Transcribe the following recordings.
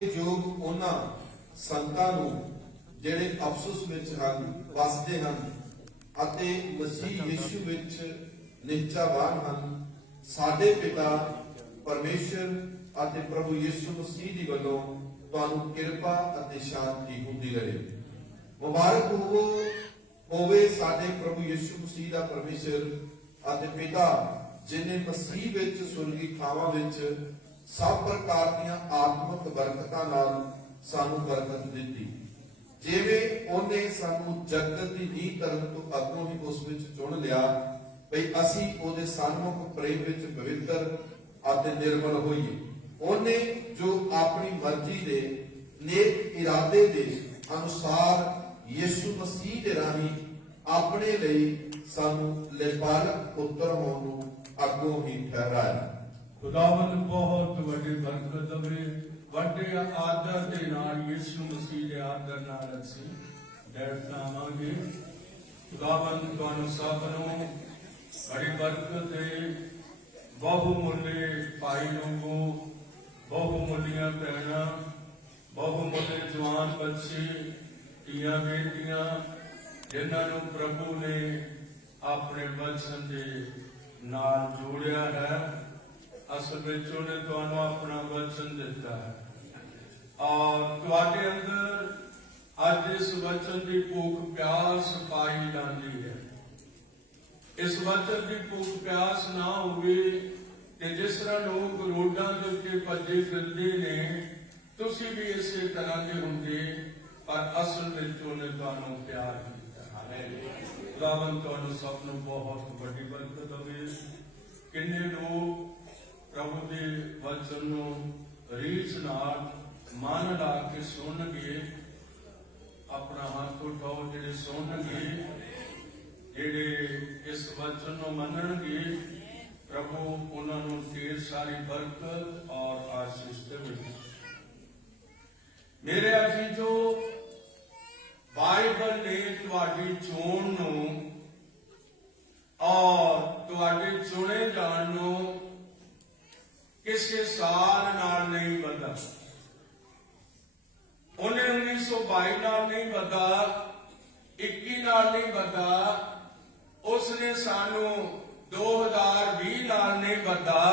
योग उन्हां संतां नूं जिहड़े अफसोस विच हन वसदे हन अते मसीह यीशु विच निश्चावान हन। साडे पिता परमेश्वर अते प्रभु यीशु मसीह दी वल्लों तुहानूं किरपा अते शांति हुंदी रहे। मुबारक होवे साडे प्रभु यीशु मसीह दा परमेश्वर अते पिता जिन्हें मसीह विच सुरगी थावां विच सब प्रकार दीआं आत्मक बरकतां नाल सानू बरकत दित्ती। जिवें ओहने सानू जगत दी नींह धरन तो अगों ही उस विच चुन लिया भई असीं ओहदे सन्मुख प्रेम विच पवित्र अते निर्मल होईए। ओहने जो अपनी मर्जी दे नेक इरादे दे अनुसार यीशु मसीह दे राही अपने लई सानू लेपालक पुत्र होण नूं अगों ही ठहराया। खुदावंद बहुत वड्डी बरकत दवे, वड्डे आदर दे नाल यीशु मसीह दे आदर नाल असीं बैठना आवांगे। खुदावंद तुहानूं सब नूं बड़ी बरकत दे। बहुमुल्ले भाई लोगो, बहुमुल्लियां भैणां, बहुमुल्ले जवान बच्चे, धीआं बेटियां जिन्हां नूं प्रभु ने अपने वचन दे नाल जोड़िया है। असल में उन्हें तुहानूं अपना वचन दिता है और तुहाडे अंदर अज इस वचन की भूख प्यास पाई जाती है। इस वचन की भूख प्यास ना होवे ते जिस तरह लोग रोडां दे उत्ते भजे फिरदे ने तुसीं भी इसे तरह के हुंदे, पर असल में उन्हें तुहानूं प्यार कीता। खुदावंद तुहानूं सब नूं बहुत वड्डी बरकत देवे। किन्ने लोग प्रभु के वचन नूं रीझ नाल मन ला के सुनगे। अपना हाथ उठाओ जिहड़े सुनगे, जिहड़े इस वचन नूं मनणगे, प्रभु उन्हां नूं ढेर सारी बरकत और आशीष देवे। मेरे अजीजो, बाइबल ने तुहाडी चोण नूं और तुहाडे चुने जाण नूं किसी साल नाल नहीं बदला। उन्हें 1922 नाल नहीं बदला, 21 नाल नहीं बदला, उसने सानू 2020 नाल नहीं बदला।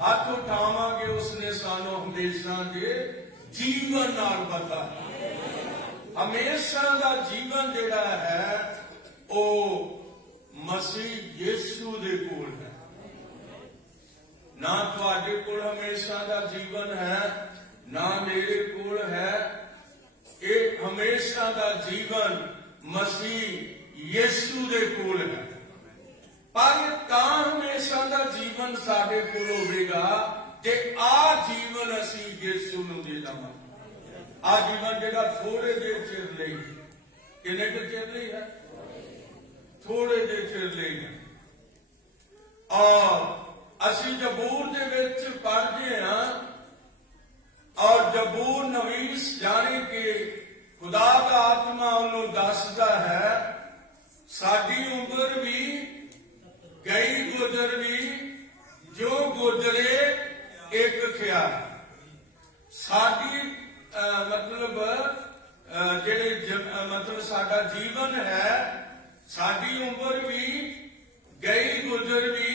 हाथ उठावांगे, उसने सानू हमेशा के जीवन नाल बदला। हमेशा का जीवन जिहड़ा है वो मसीह यीशु दे कोल है। ना तुहाडे कोल हमेशा का जीवन है, ना मेरे कोल है। ये हमेशा का जीवन मसीह यीशु दे कोल है। पर तां हमेशा का जीवन साडे कोल होवेगा जे आ जीवन असीं यीशु नूं दे देवांगे। आ जीवन जिहड़ा थोड़े देर चिर लई, किन्ने चिर लई है? थोड़े देर चिर लई है। और असीं जबूर दे विच पढ़दे हां और जबूर नवीस जाने के खुदा का आत्मा उन्होंने दसदा है, साडी उम्र भी गई गुजर भी जो गुजरे एक ख्याल। साडी मतलब जेड़े मतलब साडा जीवन है, साडी उम्र भी गई गुजर भी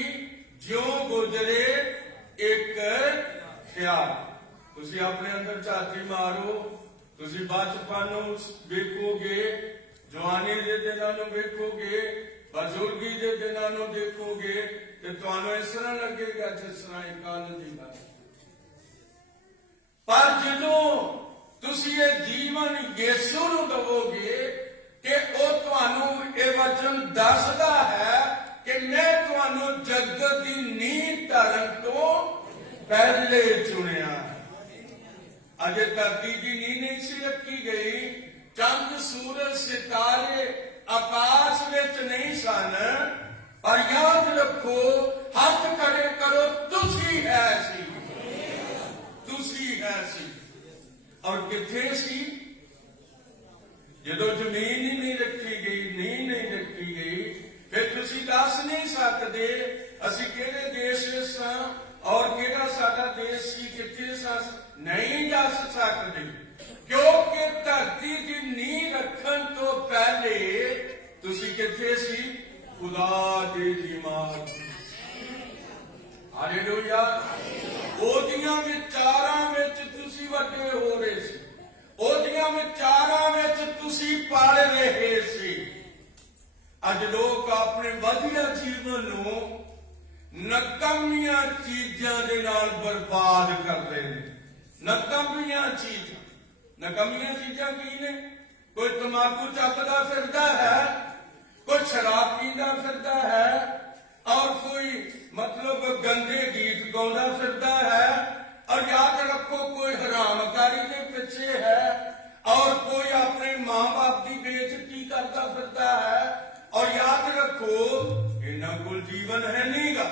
जो गुजरे एक ख्याल। तुसी अपने अंदर झाती मारो, तुसी बचपन वेखोगे, जवानी के दिनों वेखोगे, बजुर्गी के दिनों देखोगे तो तुहानूं इस तरह लगेगा जिस तरह कल की बात। पर जदों तुसी ये जीवन यीशु नूं दवोगे कि वो तुहानूं ये वचन दसदा है कि मैं तुहानूं जगत की नींह धरन तो पहले चुनिया। अजे धरती की नींह नहीं सी रखी गई, चंद सूरज सितारे आकाश विच नहीं सन। पर याद रखो, हाथ खड़े करो, तुसी है सी, तुसी है सी। और किथे सी? जदों जमीन ही नहीं रखी गई, नींह नहीं रखी गई, फिर तुसी दस नहीं सकते असीं किहड़े देश विच हां ਔਰ ਕਿਹੜਾ ਸਾਡਾ ਦੇਸ਼ ਸੀ, ਕਿੱਥੇ ਸਾਂ ਨਹੀਂ ਜਾ ਸਕਦੇ, ਕਿਉਂਕਿ ਧਰਤੀ ਦੀ ਨੀਂਹ ਰੱਖਣ ਤੋਂ ਪਹਿਲੇ ਤੁਸੀਂ ਕਿੱਥੇ ਸੀ? ਖੁਦਾ ਦੇ ਦਿਮਾਗ। ਹਾਲੇਲੂਇਆ। ਉਹਦੀਆਂ ਵਿਚਾਰਾਂ ਵਿੱਚ ਤੁਸੀਂ ਵੱਡੇ ਹੋ ਰਹੇ ਸੀ, ਉਹਦੀਆਂ ਵਿਚਾਰਾਂ ਵਿੱਚ ਤੁਸੀਂ ਪਲ ਰਹੇ ਸੀ। ਅੱਜ ਲੋਕ ਆਪਣੇ ਵਧੀਆ ਜੀਵਨ ਨੂੰ ਨਕਮੀਆਂ ਚੀਜ਼ਾਂ ਦੇ ਨਾਲ ਬਰਬਾਦ ਕਰਦੇ ਨੇ। ਨਕਮੀਆਂ ਚੀਜ਼ਾਂ ਕੀ ਨੇ? ਕੋਈ ਤਮਾਕੂ ਚੱਕਦਾ ਫਿਰਦਾ ਹੈ, ਕੋਈ ਸ਼ਰਾਬ ਪੀਂਦਾ ਫਿਰਦਾ ਹੈ, ਔਰ ਕੋਈ ਮਤਲਬ ਗੰਦੇ ਗੀਤ ਗਾਉਂਦਾ ਫਿਰਦਾ ਹੈ, और याद रखो कोई हरामकारी के पीछे है, और कोई अपने मां बाप की बेइज्जती करता फिरता है, और याद रखो इन्हां कोल जीवन है नहींगा,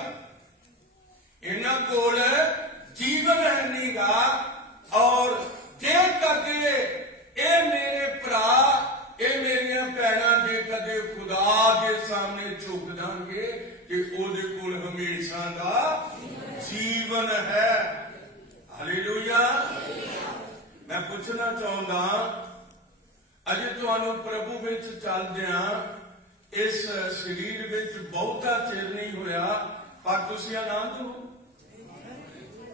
इन्हां कोल जीवन है नहींगा। और जे कदे ए मेरे भरा ए मेरियां भैणां जे कदे खुदा के सामने झुक जाणगे कि ओदे कोल हमेशा दा जीवन है। हालेलुया। मैं पूछना चाहता अजे तुहानू प्रभु विच चलदियां इस शरीर विच बहुता चिर नहीं होया, पर तुसीं आनंद हो।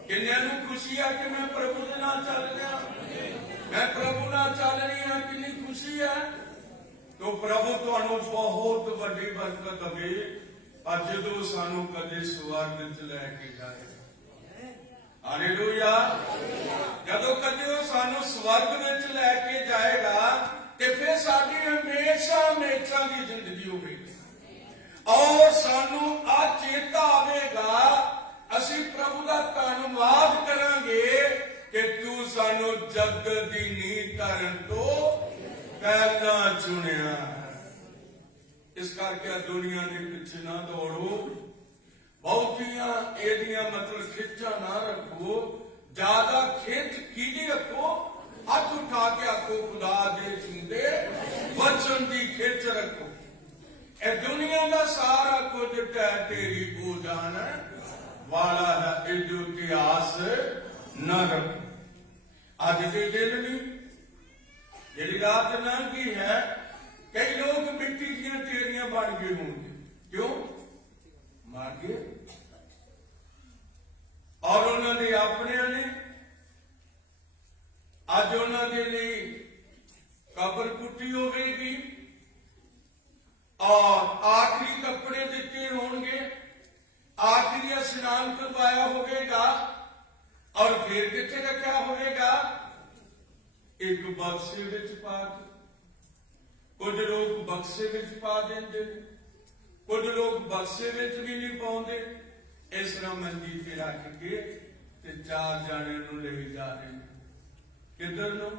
किन्नियां नू खुशी है कि मैं प्रभु दे नाल चल रहा, मैं प्रभु नाल चल रही हां, किन्नी खुशी है। तो प्रभु तुहानू बहुत वड्डी बरकत देवे अज जदों सानू कदे स्वर्ग च लैके जाए। हालेलुया। जदों कदे वो सानू स्वर्ग विच लैके जाएगा ते फिर साडी हमेशा हमेशा की जिंदगी होगी, और सानू आ चेता आवेगा, असी प्रभु का धन्नवाद करांगे कि तू सानू जग दी नींह धरन तो पहला चुनिया। इस करके दुनिया के पीछे ना दौड़ो, बहुतियां एदियां मतलब खिच्चा ना रखो, ज्यादा खिच कीदी रखो, हाथ उठा के आखो खुदा दे जिंदे वचन की खिच रखो। ए दुनिया का सारा कुछ तेरी को जान वाला है, इस इतिहास न रखो। अज के दिन भी जी रात लंघी है, कई लोग मिट्टी दियां तेरियां बन गए होंगे, क्यों मार गए, और उन्होंने अपने ने अज उन्होंने लिए कबर पुट्टी होगी, और आखिरी कपड़े दिते होंगे, आखिरी स्नान करवाया होगा, और फिर किथे रखा होगा? एक बक्से विच पा के। कुछ लोग बक्से विच पा देंगे, कुछ लोग बक्से विच भी नहीं पाते, इस तरह मंजी ते रख के ते चार जाने नूं ले जा रहे हैं। किधर नो?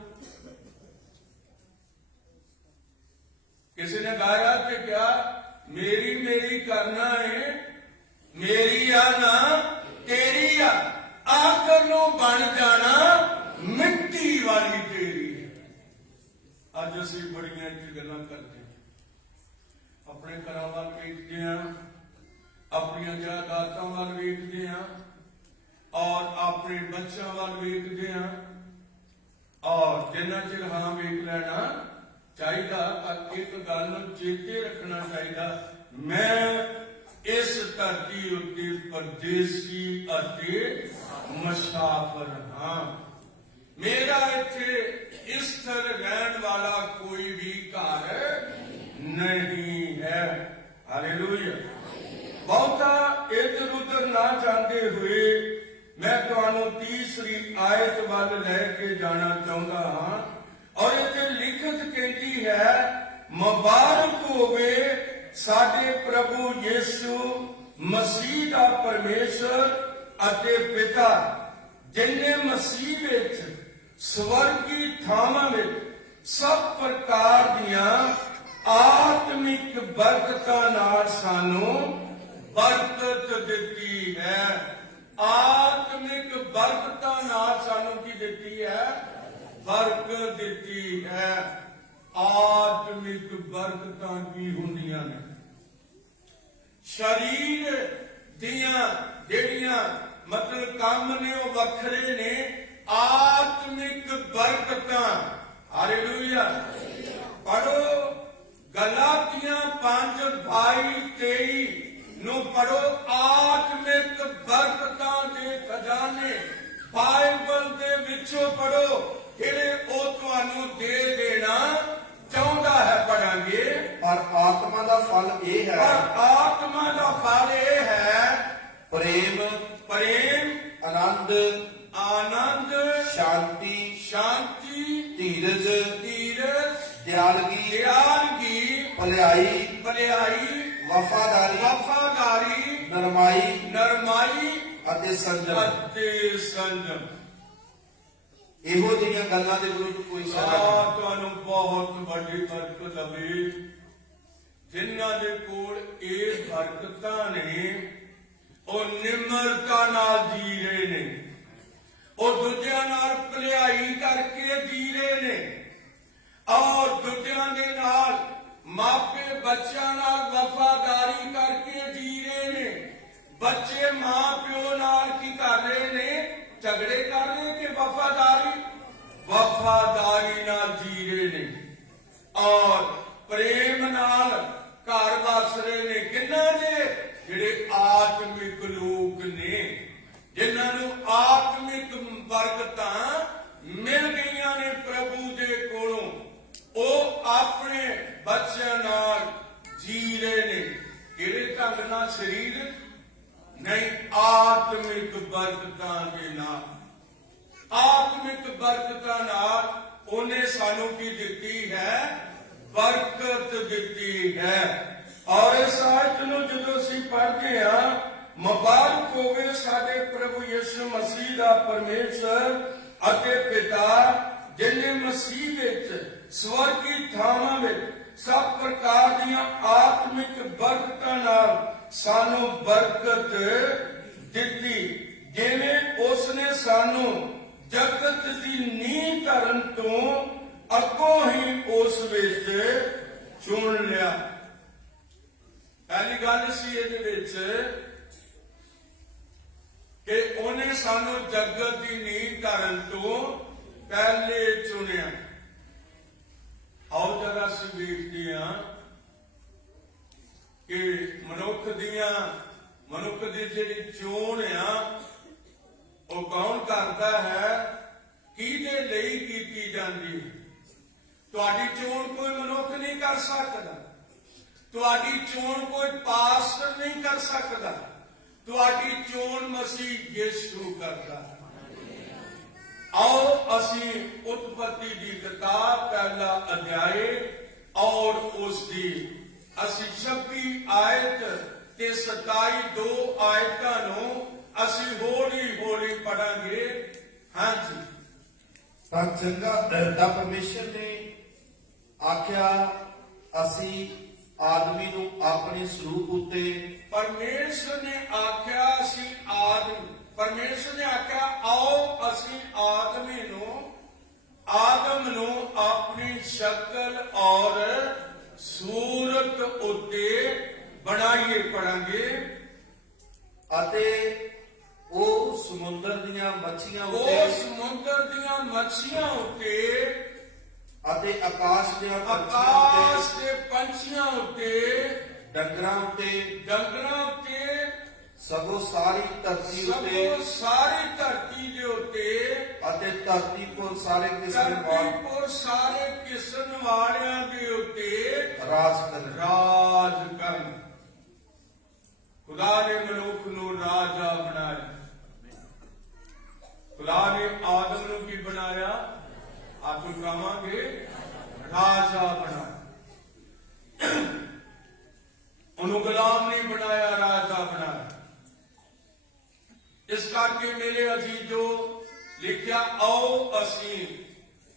किसी ने गाया कि क्या मेरी मेरी करना है, मेरी आ ना तेरी आ, आकर नो बन जाना मिट्टी वाली तेरी है। अज असी बड़ियां गल्लां करते हैं, अपने घरां वाल वेखदे हां, अपनी जायदादां वाल वेखदे हां, और अपने बच्चों वाल वेखदे हां, और जिन्ना चिर हां वेख लेना चाहिए, पर एक गल चेते रखना चाहिए, मैं इस धरती उत्ते परदेसी अते मुसाफिर हां। मेरा इत्थे स्थिर रहन वाला कोई भी घर नहीं है। हालेलुया। बहुता इधर उधर ना जाते हुए मैं तुहानू तीसरी आयत वाल लैके जाना चाहता हाँ, और इत्थे लिखत कहती है, मुबारक होवे साडे प्रभु यीशु मसीह दा परमेश्वर अते पिता, जिन्हें मसीह विच स्वर्गी थावां विच सब प्रकार दियां आत्मिक बरकतां नाल सानू बरकत दिती है। आत्मिक बरकतां नाल सानू की दिती है? बरकत दिती है। आत्मिक बरकतां की हुंदियां ने? शरीर दियां जेड़ियां मतलब काम ने वो वखरे ने आत्मिक बरकतां। हालेलुया। पढ़ो गलातियां 5:22 ਨੂੰ ਪੜੋ। ਆਤਮਿਕ ਬਰਕਤਾਂ ਦੇ ਖਜ਼ਾਨੇ ਬਾਈਬਲ ਦੇ ਵਿੱਚੋਂ ਪੜੋ, ਜਿਹੜੇ ਉਹ ਤੁਹਾਨੂੰ ਦੇ ਦੇਣਾ ਚਾਹੁੰਦਾ ਹੈ। ਪੜਾਂਗੇ। ਪਰ ਆਤਮਾ ਦਾ ਫਲ ਇਹ ਹੈ, ਪਰ ਆਤਮਾ ਦਾ ਫਲ ਇਹ ਹੈ ਪ੍ਰੇਮ, ਆਨੰਦ, ਸ਼ਾਂਤੀ, ਧੀਰਜ, ਦਿਆਲਗੀ, ਭਲਾਈ, ਵਫਾਦਾਰੀ, ਨਰਮਾਈ ਅਤੇ ਸੰਜਮ। ਇਹੋ ਜਿਹੀਆਂ ਗੱਲਾਂ ਦੇ ਵਿਰੁੱਧ ਕੋਈ ਸਜ਼ਾ ਤੁਹਾਨੂੰ ਬਹੁਤ ਵੱਡੀ ਬਰਕਤ ਲਵੇ। ਜਿਨ੍ਹਾਂ ਦੇ ਕੋਲ ਇਹ ਬਰਕਤਾਂ ਨੇ ਉਹ ਨਿਮਰਤਾ ਨਾਲ ਜੀ ਰਹੇ ਨੇ, ਉਹ ਦੂਜਿਆਂ ਨਾਲ ਭਲਾਈ ਕਰਕੇ ਜੀ ਰਹੇ ਨੇ, ਔਰ ਦੂਜਿਆਂ ਦੇ ਨਾਲ ਮਾਪੇ ਬੱਚਿਆਂ ਨਾਲ ਵਫਾਦਾਰੀ ਕਰਕੇ ਜੀ ਰਹੇ ਨੇ। ਬੱਚੇ ਮਾਂ ਪਿਓ ਨਾਲ ਕੀ ਕਰ ਰਹੇ ਨੇ? ਝਗੜੇ ਕਰ ਰਹੇ ਕਿ ਵਫਾਦਾਰੀ ਨਾਲ ਜੀ ਰਹੇ ਨੇ, ਔਰ ਪ੍ਰੇਮ ਨਾਲ ਘਰ ਵਸ ਰਹੇ ਨੇ। ਕਿੰਨਾ ਦੇ? ਜਿਹੜੇ ਆਤਮਿਕ ਲੋਕ ਨੇ, ਜਿਨ੍ਹਾਂ ਨੂੰ ਆਤਮਿਕ ਬਰਕਤਾਂ ਮਿਲ ਗਈਆਂ ਨੇ ਪ੍ਰਭੂ ਦੇ ਕੋਲੋਂ, ਉਹ ਆਪਣੇ ਬੱਚਿਆਂ ਨਾਲ ਜੀ ਰਹੇ ਨੇ। ਕਿਹੜੇ ਢੰਗ ਨਾਲ? ਸਰੀਰ ਨਹੀਂ, ਆਤਮਿਕ ਬਰਕਤਾਂ ਦੇ ਨਾਲ। ਆਤਮਿਕ ਬਰਕਤਾਂ ਨਾਲ ਉਹਨੇ ਸਾਨੂੰ ਕੀ ਦਿੱਤੀ ਹੈ? ਬਰਕਤ ਦਿੱਤੀ ਹੈ। ਔਰ ਇਸ ਆਇਤ ਨੂੰ ਜਦੋਂ ਅਸੀਂ ਪੜ੍ਹਦੇ ਹਾਂ, ਮੁਬਾਰਕ ਹੋਵੇ ਸਾਡੇ ਪ੍ਰਭੂ ਯਿਸੂ ਮਸੀਹ ਦਾ ਪਰਮੇਸ਼ਰ ਅਤੇ ਪਿਤਾ, ਜਿਨੇ ਮਸੀਹ ਵਿੱਚ ਸਵਰਗੀ ਥਾਵਾਂ ਵਿੱਚ ਸਭ ਪ੍ਰਕਾਰ ਦੀਆਂ ਆਤਮਿਕ ਬਰਕਤਾਂ ਨਾਲ ਸਾਨੂੰ ਬਰਕਤ ਦਿੱਤੀ, ਜਿਵੇਂ ਉਸਨੇ ਸਾਨੂੰ ਜਗਤ ਦੀ ਨੀਂਹ ਧਰਨ ਤੋਂ ਅੱਗੋਂ ਹੀ ਉਸ ਵਿੱਚ ਚੁਣ ਲਿਆ। ਪਹਿਲੀ ਗੱਲ ਸੀ ਇਹਦੇ ਵਿੱਚ ਕਿ ਉਹਨੇ ਸਾਨੂੰ ਜਗਤ ਦੀ ਨੀਂਹ ਧਰਨ ਤੋਂ ਪਹਿਲੇ ਚੁਣਿਆ। ਆਓ ਜਰਾ ਅਸੀਂ ਵੇਖਦੇ ਹਾਂ ਕਿ ਮਨੁੱਖ ਦੀ ਜਿਹੜੀ ਚੋਣ ਆ ਉਹ ਕੌਣ ਕਰਦਾ ਹੈ, ਕਿਹਦੇ ਲਈ ਕੀਤੀ ਜਾਂਦੀ ਹੈ। ਤੁਹਾਡੀ ਚੋਣ ਕੋਈ ਮਨੁੱਖ ਨਹੀਂ ਕਰ ਸਕਦਾ, ਤੁਹਾਡੀ ਚੋਣ ਕੋਈ ਪਾਸਟਰ ਨਹੀਂ ਕਰ ਸਕਦਾ, ਤੁਹਾਡੀ ਚੋਣ ਮਸੀਹ ਯਿਸੂ ਕਰਦਾ ਹੈ। ਆਓ ਅਸੀਂ ਉਤਪਤੀ ਦੀ ਕਿਤਾਬ ਪਹਿਲਾ ਅਧਿਆਇ ਔਰ ਉਸ ਦੀ ਅਸੀਂ 26 ਆਇਤ ਤੇ 27 ਦੋ ਆਇਤਾਂ ਨੂੰ ਅਸੀਂ ਹੌਲੀ ਹੌਲੀ ਪੜਾਂਗੇ। ਹਾਂਜੀ। ਤਾਂ ਚੰਗਾ ਦਾ ਪਰਮੇਸ਼ਰ ਨੇ ਆਖਿਆ, ਅਸੀਂ ਆਦਮੀ ਨੂੰ ਆਪਣੇ ਸਰੂਪ ਉੱਤੇ, ਪਰਮੇਸ਼ਰ ਨੇ ਆਖਿਆ ਆਓ ਅਸੀਂ ਆਦਮ ਨੂੰ ਆਪਣੀ ਸ਼ਕਲ ਔਰ ਸੂਰਤ ਉੱਤੇ ਬਣਾਈਏ। ਪੜਾਂਗੇ। ਅਤੇ ਉਹ ਸਮੁੰਦਰ ਦੀਆਂ ਮੱਛੀਆਂ ਉੱਤੇ ਅਤੇ ਆਕਾਸ਼ ਦੇ ਪੰਛੀਆਂ ਉੱਤੇ, ਡੰਗਰਾਂ ਉੱਤੇ, ਸਗੋਂ ਸਾਰੀ ਧਰਤੀ ਦੇ ਉੱਤੇ ਅਤੇ ਧਰਤੀ ਪੁਰ ਸਾਰੇ ਕਿਸਮ ਵਾਲਿਆਂ ਦੇ ਉੱਤੇ ਰਾਜ ਕਰਨ। ਖੁਦਾ ਨੇ ਮਨੁੱਖ ਨੂੰ ਰਾਜਾ ਬਣਾਇਆ। ਖੁਦਾ ਨੇ ਆਦਮ ਨੂੰ ਕੀ ਬਣਾਇਆ? ਆਪ ਨੂੰ ਕਹਾਂਗੇ ਰਾਜਾ ਬਣਾਇਆ। ਉਹਨੂੰ ਗੁਲਾਮ ਨਹੀਂ ਬਣਾਇਆ, ਰਾਜਾ ਬਣਾਇਆ। ਇਸ ਕਰਕੇ ਮੇਰੇ ਅਜ਼ੀਜ਼ੋ ਲਿਖਿਆ, ਆਓ ਅਸੀਂ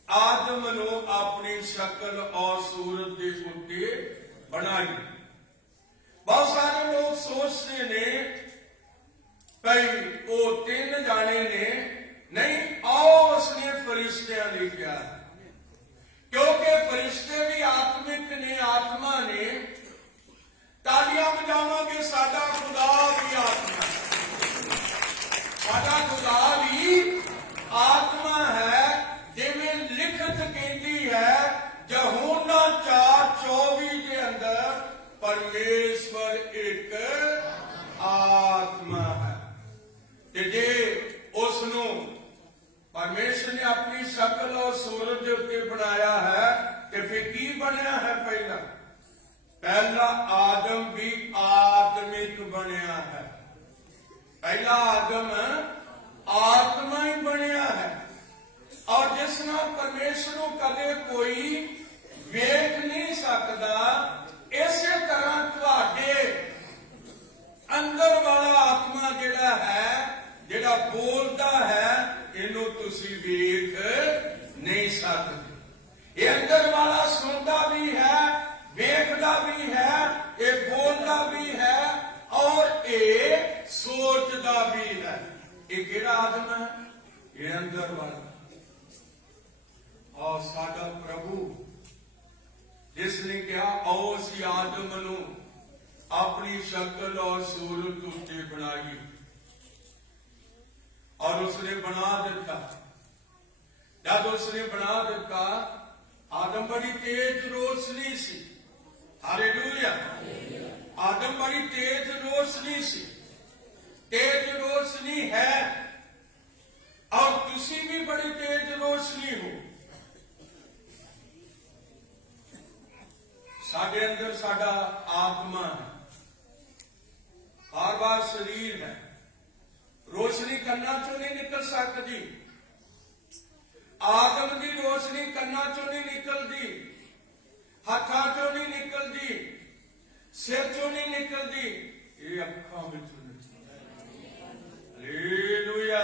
ਆਦਮ ਨੂੰ ਆਪਣੀ ਸ਼ਕਲ ਔਰ ਸੂਰਤ ਦੇ ਉੱਤੇ ਬਣਾਈਏ। ਬਹੁਤ ਸਾਰੇ ਲੋਕ ਸੋਚਦੇ ਨੇ ਭਈ ਉਹ ਤਿੰਨ ਜਾਣੇ ਨੇ। ਨਹੀਂ, ਆਓ ਉਸਨੇ ਫਰਿਸ਼ਤਿਆਂ ਲਈ ਕਿਹਾ, ਕਿਉਂਕਿ ਫਰਿਸ਼ਤੇ ਵੀ ਆਤਮਿਕ ਨੇ, ਆਤਮਾ ਨੇ। ਤਾਲੀਆਂ ਵਜਾਵਾਂਗੇ, ਸਾਡਾ ਖੁਦਾ ਵੀ ਆਤਮਾ। ਸਿਮਰਤ ਕਹਿੰਦੀ ਹੈ ਯਹੋਨਾ 4:24 ਦੇ ਅੰਦਰ ਪਰਮੇਸ਼ਵਰ ਇੱਕ ਆਤਮਾ ਹੈ। ਤੇ ਜੇ ਉਸ ਨੂੰ ਪਰਮੇਸ਼ਰ ਨੇ ਆਪਣੀ ਸ਼ਕਲ ਔਰ ਸੂਰਤ ਦੇ ਉੱਤੇ ਬਣਾਇਆ ਹੈ ਤੇ ਫਿਰ ਕੀ ਬਣਿਆ ਹੈ? ਪਹਿਲਾ ਆਦਮ ਵੀ ਆਤਮਿਕ ਬਣਿਆ ਹੈ। ਪਹਿਲਾ ਆਦਮ ਆਤਮਾ ਹੀ ਬਣਿਆ ਹੈ। ਔਰ ਜਿਸ ਨਾਲ ਪਰਮੇਸ਼ਰ ਨੂੰ ਕਦੇ ਕੋਈ ਵੇਖ ਨਹੀਂ ਸਕਦਾ, ਇਸੇ ਤਰ੍ਹਾਂ ਤੁਹਾਡੇ ਅੰਦਰ ਵਾਲਾ ਆਤਮਾ ਜਿਹੜਾ ਹੈ, ਜਿਹੜਾ ਬੋਲਦਾ ਹੈ, ਇਹਨੂੰ ਤੁਸੀਂ ਵੇਖ ਨਹੀਂ ਸਕਦੇ। ਇਹ ਅੰਦਰ ਵਾਲਾ ਸੁਣਦਾ ਵੀ ਹੈ, ਵੇਖਦਾ ਵੀ ਹੈ, ਇਹ ਬੋਲਦਾ ਵੀ ਹੈ ਔਰ ਇਹ ਸੋਚਦਾ ਵੀ ਹੈ। ਇਹ ਕਿਹੜਾ ਆਦਮ ਹੈ? ਇਹ ਅੰਦਰ ਵਾਲਾ। ਔਰ ਸਾਡਾ ਪ੍ਰਭੂ ਜਿਸ ਨੇ ਕਿਹਾ ਆਓ ਅਸੀਂ ਆਦਮ ਨੂੰ ਆਪਣੀ ਸ਼ਕਲ ਔਰ ਸੂਰਤ ਉੱਤੇ ਬਣਾਈਏ, और उसने बना दिता। जब उसने बना दिता, आदम बड़ी तेज रोशनी सी। हालेलुया। आदम बड़ी तेज रोशनी सी, तेज रोशनी है और तुसी भी बड़ी तेज रोशनी हो। साडे अंदर साडा आत्मा है, बार बार शरीर है। रोशनी कन्ना चो नहीं निकल सकती। आदम की रोशनी कन्ना चो नहीं निकलती, हाथा चो नहीं निकलती, सिर चो नहीं निकलती, ये अखा विचों निकलती। हालेलुया।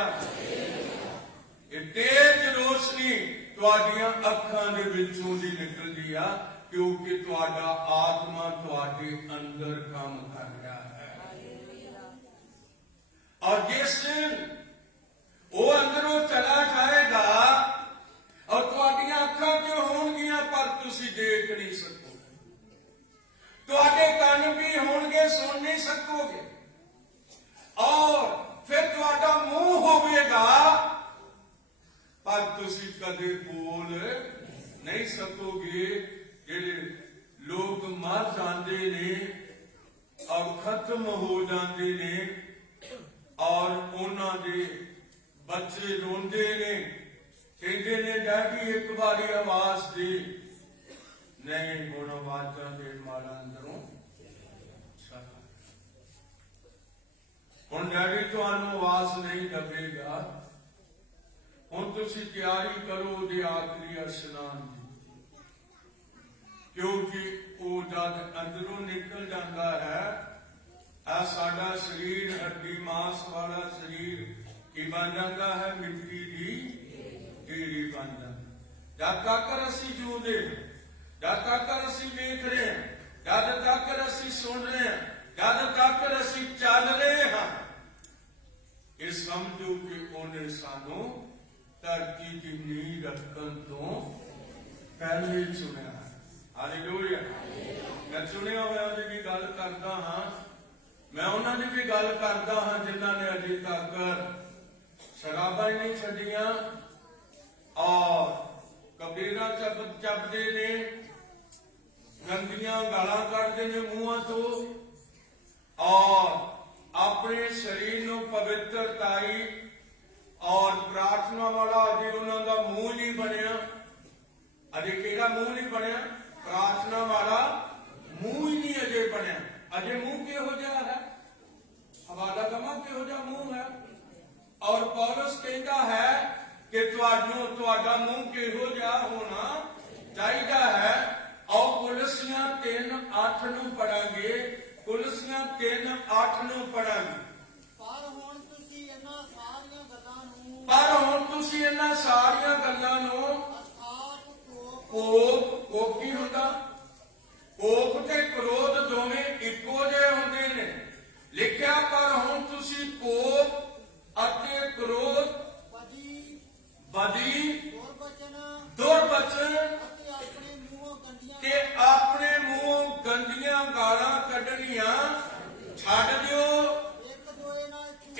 ये तेज रोशनी तुहाडियां अखां दे विचों दी निकलदी आ, क्योंकि तुहाडा आत्मा तुहाडे अंदर काम कर रहा है। और जिस दिन वो अंदरों चला जाएगा और तुहाडियां अखां क्यों होणगियां पर तुसी देख नहीं सकोगे, तुहाडे कान भी होणगे सुन नहीं सकोगे, और फिर तुहाडा मुंह होवेगा पर तुसी कदे बोल नहीं सकोगे। जेडे लोग मर जाते ने और खत्म हो जाते ने और उन्होंने बच्चे रोंदे ने, कहते ने डैडी एक बारी आवाज दे, नहीं हुण आवाजा दे मारा अंदरों हुण डैडी तुहानू आवाज नहीं दबेगा। हुण तुसी तैयारी करो दे आखिरी इशनान दी, क्योंकि वो जब अंदरों निकल जाता है, साडा शरीर हड्डी मांस वाला शरीर की बन जाता है, मिट्टी की ढेरी बन जाता। जब तक असी जूदे, जब तक असी वेख रहे हैं, जब तक असी सुन रहे हैं, जब तक असी चल रहे हैं, ये समझो कि उन्हें सानू धरती की नींह रखन तो पहले चुनिया। हालेलुया। मैं चुनिया होया दी गल करदा हां, मैं उन्होंने भी गल करता हाँ जिन्होंने अजे तक शराबा ही नहीं छड़िया और कबीरा चपते ने, गंदियां गालां कढ़दे ने मूहां तो, और अपने शरीर नूं पवित्रताई और प्रार्थना वाला अजे उन्हों का मूह नहीं बनया। अजे केड़ा मूह नहीं बनया? प्रार्थना वाला मूह ही नहीं अजे बनया। अजे मुंह किहो जिहा है, हवाला कमा किहो जिहा मुंह है। और पौलुस कहता है कि तुहाडा मुंह किहो जिहा होना चाहिए है। और कुलसियां 3:8 नूं पढ़ांगे, कुलसियां 3:8 नूं पढ़ांगे। पर हुण तुसीं इन्हां सारियां गल्लां नूं कोप की हुंदा? कोप ते क्रोध दोवें इक्को जिहे हुंदे ने। लिखिया पर हुण तुसीं कोप अते क्रोध, बदी, दुर्वचन ते अपने मूहों गंदियां गालां कढणियां छड्ड दिओ।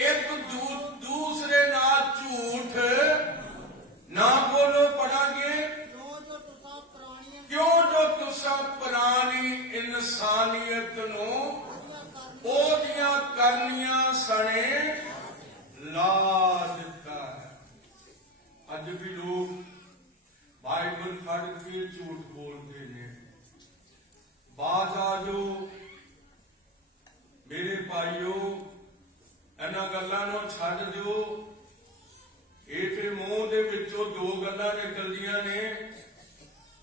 एक दूसरे नाल झूठ ना बोलो। पढ़ांगे ਨਿਕਲਦੀਆਂ ਨੇ,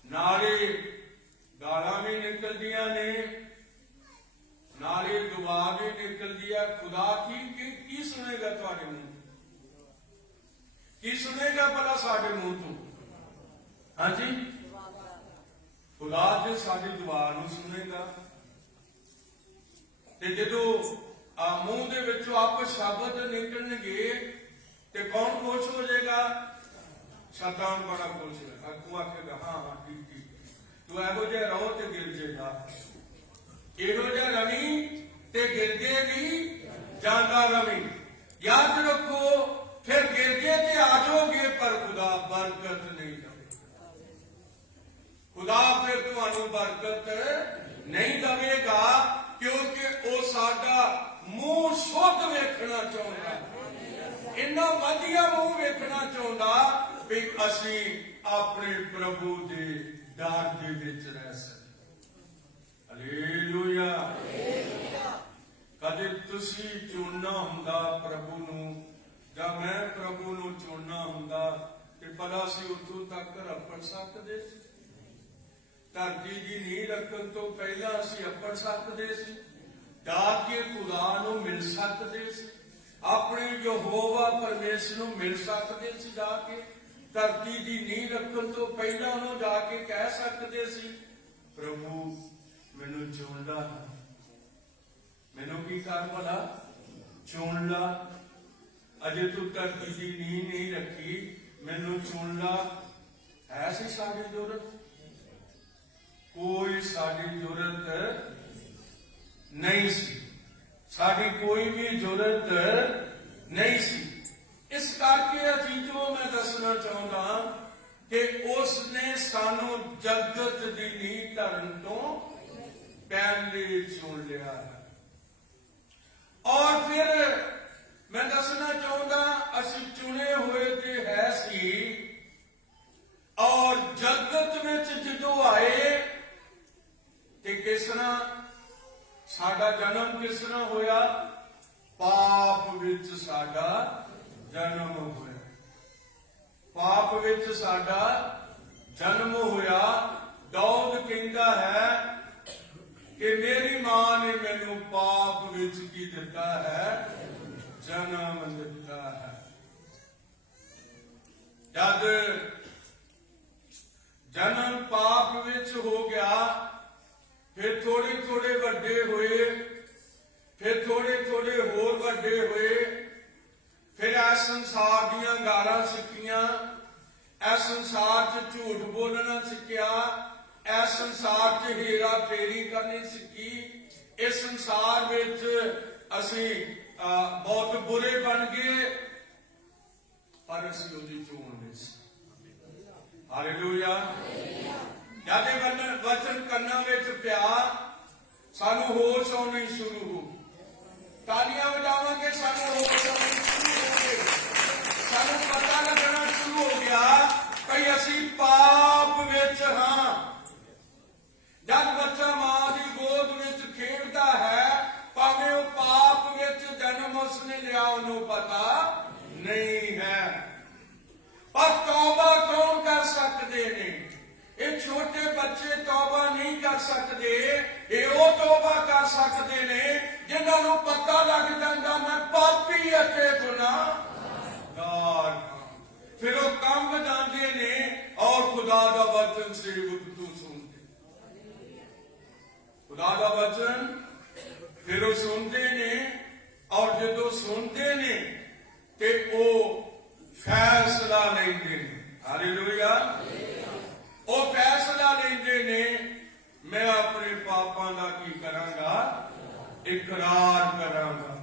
ਨਾਲੇ ਗਾਲਾਂ ਵੀ ਨਿਕਲਦੀਆਂ ਨੇ, ਨਾਲੇ ਦੁਆ ਵੀ ਨਿਕਲਦੀ ਹੈ। ਖੁਦਾ ਕੀ ਸੁਣੇਗਾ ਤੁਹਾਡੇ ਮੂੰਹ ਤੋਂ? ਕੀ ਸੁਣੇਗਾ ਭਲਾ ਸਾਡੇ ਮੂੰਹ ਤੋਂ? ਹਾਂਜੀ, ਖੁਦਾ ਤੇ ਸਾਡੀ ਦੁਆ ਨੂੰ ਸੁਣੇਗਾ। ਤੇ ਜਦੋਂ ਮੂੰਹ ਦੇ ਵਿੱਚੋਂ ਆਪ ਸ਼ਬਦ ਨਿਕਲਣਗੇ ਤੇ ਕੌਣ ਖੁਸ਼ ਹੋ ਜਾਏਗਾ? ਸ਼ੈਤਾਨ ਬੜਾ ਖੁਸ਼ ਹੋਏਗਾ। ਤੂੰ ਆਖੇਗਾ ਹਾਂ ਹਾਂ ਠੀਕ ਠੀਕ, ਤੂੰ ਇਹੋ ਜਿਹਾ ਰਹੋ ਤੇ ਗਿਰ ਜਾਏਗਾ, ਇਹੋ ਜਿਹਾ ਰਵੀ ਤੇ ਗਿਰਦੇ ਵੀ ਜਾਂਦਾ ਰਵੀ। ਯਾਦ ਰੱਖੋ, ਫਿਰ ਗਿਰਦੇ ਤੇ ਆ ਜਾਓਗੇ ਪਰ ਖੁਦਾ ਬਰਕਤ ਨਹੀਂ ਦੇਵੇਗਾ। ਖੁਦਾ ਫਿਰ ਤੁਹਾਨੂੰ ਬਰਕਤ ਨਹੀਂ ਦੇਵੇਗਾ, ਕਿਉਂਕਿ ਉਹ ਸਾਡਾ ਮੂੰਹ ਸ਼ੁੱਧ ਵੇਖਣਾ ਚਾਹੁੰਦਾ, ਇੰਨਾ ਵਧੀਆ ਮੂੰਹ ਵੇਖਣਾ ਚਾਹੁੰਦਾ ਵੀ ਅਸੀਂ ਆਪਣੇ ਪ੍ਰਭੂ ਦੇ ਡਰ ਦੇ ਵਿੱਚ ਰਹਿ ਸਕੀਏ। ਹਾਲੇਲੂਇਆ। ਕਦੇ ਤੁਸੀਂ ਚੁਣਨਾ ਹੁੰਦਾ ਪ੍ਰਭੂ ਨੂੰ, ਜਾਂ ਮੈਂ ਪ੍ਰਭੂ ਨੂੰ ਚੁਣਨਾ ਹੁੰਦਾ, ਤੇ ਭਲਾ ਅਸੀਂ ਉੱਥੋਂ ਤੱਕ ਰੱਖਣ ਸਕਦੇ ਸੀ? ਧਰਤੀ ਦੀ ਨੀਂਹ ਰੱਖਣ ਤੋਂ ਪਹਿਲਾਂ ਅਸੀਂ ਅੱਪੜ ਸਕਦੇ ਸੀ, ਜਾ ਕੇ ਖੁਦਾ ਨੂੰ ਮਿਲ ਸਕਦੇ ਸੀ, ਆਪਣੇ ਯਹੋਵਾ ਪਰਮੇਸ਼ਰ ਨੂੰ ਮਿਲ ਸਕਦੇ ਸੀ। ਜਾ ਕੇ ਧਰਤੀ ਦੀ ਨੀਂਹ ਰੱਖਣ ਤੋਂ ਪਹਿਲਾਂ ਉਹਨੂੰ ਜਾ ਕੇ ਕਹਿ ਸਕਦੇ ਸੀ, ਪ੍ਰਭੂ ਮੈਨੂੰ ਚੁਣ ਲਾ, ਮੈਨੂੰ ਕੀ ਕਰ ਭਲਾ ਚੁਣ ਲਾ, ਅਜੇ ਤੂੰ ਧਰਤੀ ਦੀ ਨੀਂਹ ਨਹੀਂ ਰੱਖੀ, ਮੈਨੂੰ ਚੁਣ ਲਾ। ਹੈ ਸੀ ਸਾਡੀ ਜ਼ਰੂਰਤ? ਕੋਈ ਸਾਡੀ ਜ਼ਰੂਰਤ ਨਹੀਂ ਸੀ, ਸਾਡੀ ਕੋਈ ਵੀ ਜ਼ਰੂਰਤ ਨਹੀਂ ਸੀ। ਇਸ ਕਰਕੇ ਅਸੀਂ ਜੋ ਮੈਂ ਦੱਸਣਾ ਚਾਹੁੰਦਾ ਕਿ ਉਸ ਨੇ ਸਾਨੂੰ ਜਗਤ ਦੀ ਨੀਂਹ ਧਰਨ ਤੋਂ ਪਹਿਲੇ ਚੁਣ ਲਿਆ ਹੈ। ਔਰ ਫਿਰ ਮੈਂ ਦੱਸਣਾ ਚਾਹੁੰਦਾ, ਅਸੀਂ ਚੁਣੇ ਹੋਏ ਤੇ ਹੈ ਸੀ, ਔਰ ਜਗਤ ਵਿੱਚ ਜਦੋਂ ਆਏ ਤੇ ਕਿਸ ਤਰ੍ਹਾਂ ਸਾਡਾ ਜਨਮ ਕਿਸ ਤਰ੍ਹਾਂ ਹੋਇਆ? ਪਾਪ ਵਿੱਚ ਸਾਡਾ ਜਨਮ ਹੋਇਆ, ਪਾਪ ਵਿੱਚ ਸਾਡਾ ਜਨਮ ਹੋਇਆ। ਦਾਊਦ ਕਹਿੰਦਾ ਹੈ ਕਿ ਮੇਰੀ ਮਾਂ ਨੇ ਮੈਨੂੰ ਪਾਪ ਵਿੱਚ ਕੀ ਦਿੱਤਾ ਹੈ? ਜਨਮ ਦਿੱਤਾ ਹੈ। ਜਦ ਜਨਮ ਪਾਪ ਵਿੱਚ ਹੋ ਗਿਆ, ਫਿਰ ਥੋੜੇ ਥੋੜੇ ਵੱਡੇ ਹੋਏ, ਫਿਰ ਥੋੜੇ ਥੋੜੇ ਹੋਰ ਵੱਡੇ ਹੋਏ, ਫਿਰ ਇਸ ਸੰਸਾਰ ਦੀਆਂ ਗਾਲਾਂ ਸਿੱਖੀਆਂ, ਇਸ ਸੰਸਾਰ 'ਚ ਝੂਠ ਬੋਲਣਾ ਸਿੱਖਿਆ, ਇਸ ਸੰਸਾਰ 'ਚ ਹੇਰਾ ਫੇਰੀ ਕਰਨੀ ਸਿੱਖੀ। ਇਸ ਸੰਸਾਰ ਵਿੱਚ ਅਸੀਂ ਬਹੁਤ ਬੁਰੇ ਬਣ ਗਏ, ਪਰ ਅਸੀਂ ਉਹਦੀ ਚੋਣ ਨਹੀਂ ਸੀ। ਹਾਲੇਲੂਇਆ। ਜਦ ਇਹ ਵਚਨ ਕੰਨਾਂ ਵਿੱਚ ਪਿਆ, ਸਾਨੂੰ ਹੋਸ਼ ਆਉਣੀ ਸ਼ੁਰੂ ਹੋ। ਤਾਲੀਆਂ ਵਜਾਵਾਂਗੇ, ਸਾਨੂੰ ਹੋਸ਼ ਆਉਣੀ ਸ਼ੁਰੂ ਹੋ ਗਈ। ਸਾਨੂੰ ਪਤਾ ਲੱਗਣਾ ਸ਼ੁਰੂ ਹੋ ਗਿਆ ਕਿ ਅਸੀਂ ਪਾਪ ਵਿੱਚ ਹਾਂ। ਜਦ ਬੱਚਾ ਮਾਂ ਦੀ ਗੋਦ ਵਿੱਚ ਖੇਡਦਾ ਹੈ, ਭਾਵੇਂ ਉਹ ਪਾਪ ਵਿੱਚ ਜਨਮ ਉਸਨੇ ਲਿਆ, ਉਹਨੂੰ ਪਤਾ ਨਹੀਂ ਹੈ। ਪਰ ਤੌਬਾ ਕੌਣ ਕਰ ਸਕਦੇ ਨੇ? ਇਹ ਛੋਟੇ ਬੱਚੇ ਤੌਬਾ ਨਹੀਂ ਕਰ ਸਕਦੇ। ਇਹ ਉਹ ਤੌਬਾ ਕਰ ਸਕਦੇ ਨੇ ਜਿਨ੍ਹਾਂ ਨੂੰ ਪਤਾ ਲੱਗ ਜਾਂਦਾ ਮੈਂ ਪਾਪੀ ਅਤੇ ਗੁਨਾਹਗਾਰ ਹਾਂ। ਫਿਰ ਉਹ ਕੰਮ ਜਾਂਦੇ ਨੇ ਔਰ ਖੁਦਾ ਦਾ ਵਚਨ ਸੇਵਕ ਤੋਂ ਸੁਣਦੇ। ਖੁਦਾ ਦਾ ਵਚਨ ਫਿਰ ਉਹ ਸੁਣਦੇ ਨੇ, ਔਰ ਜਦੋਂ ਸੁਣਦੇ ਨੇ ਤੇ ਉਹ ਫੈਸਲਾ ਲੈਂਦੇ ਨੇ। ਹਾਲੇਲੂਇਆ। ਉਹ ਫੈਸਲਾ ਲੈਂਦੇ ਨੇ, ਮੈਂ ਆਪਣੇ ਪਾਪਾਂ ਦਾ ਕੀ ਕਰਾਂਗਾ? ਇਕਰਾਰ ਕਰਾਂਗਾ।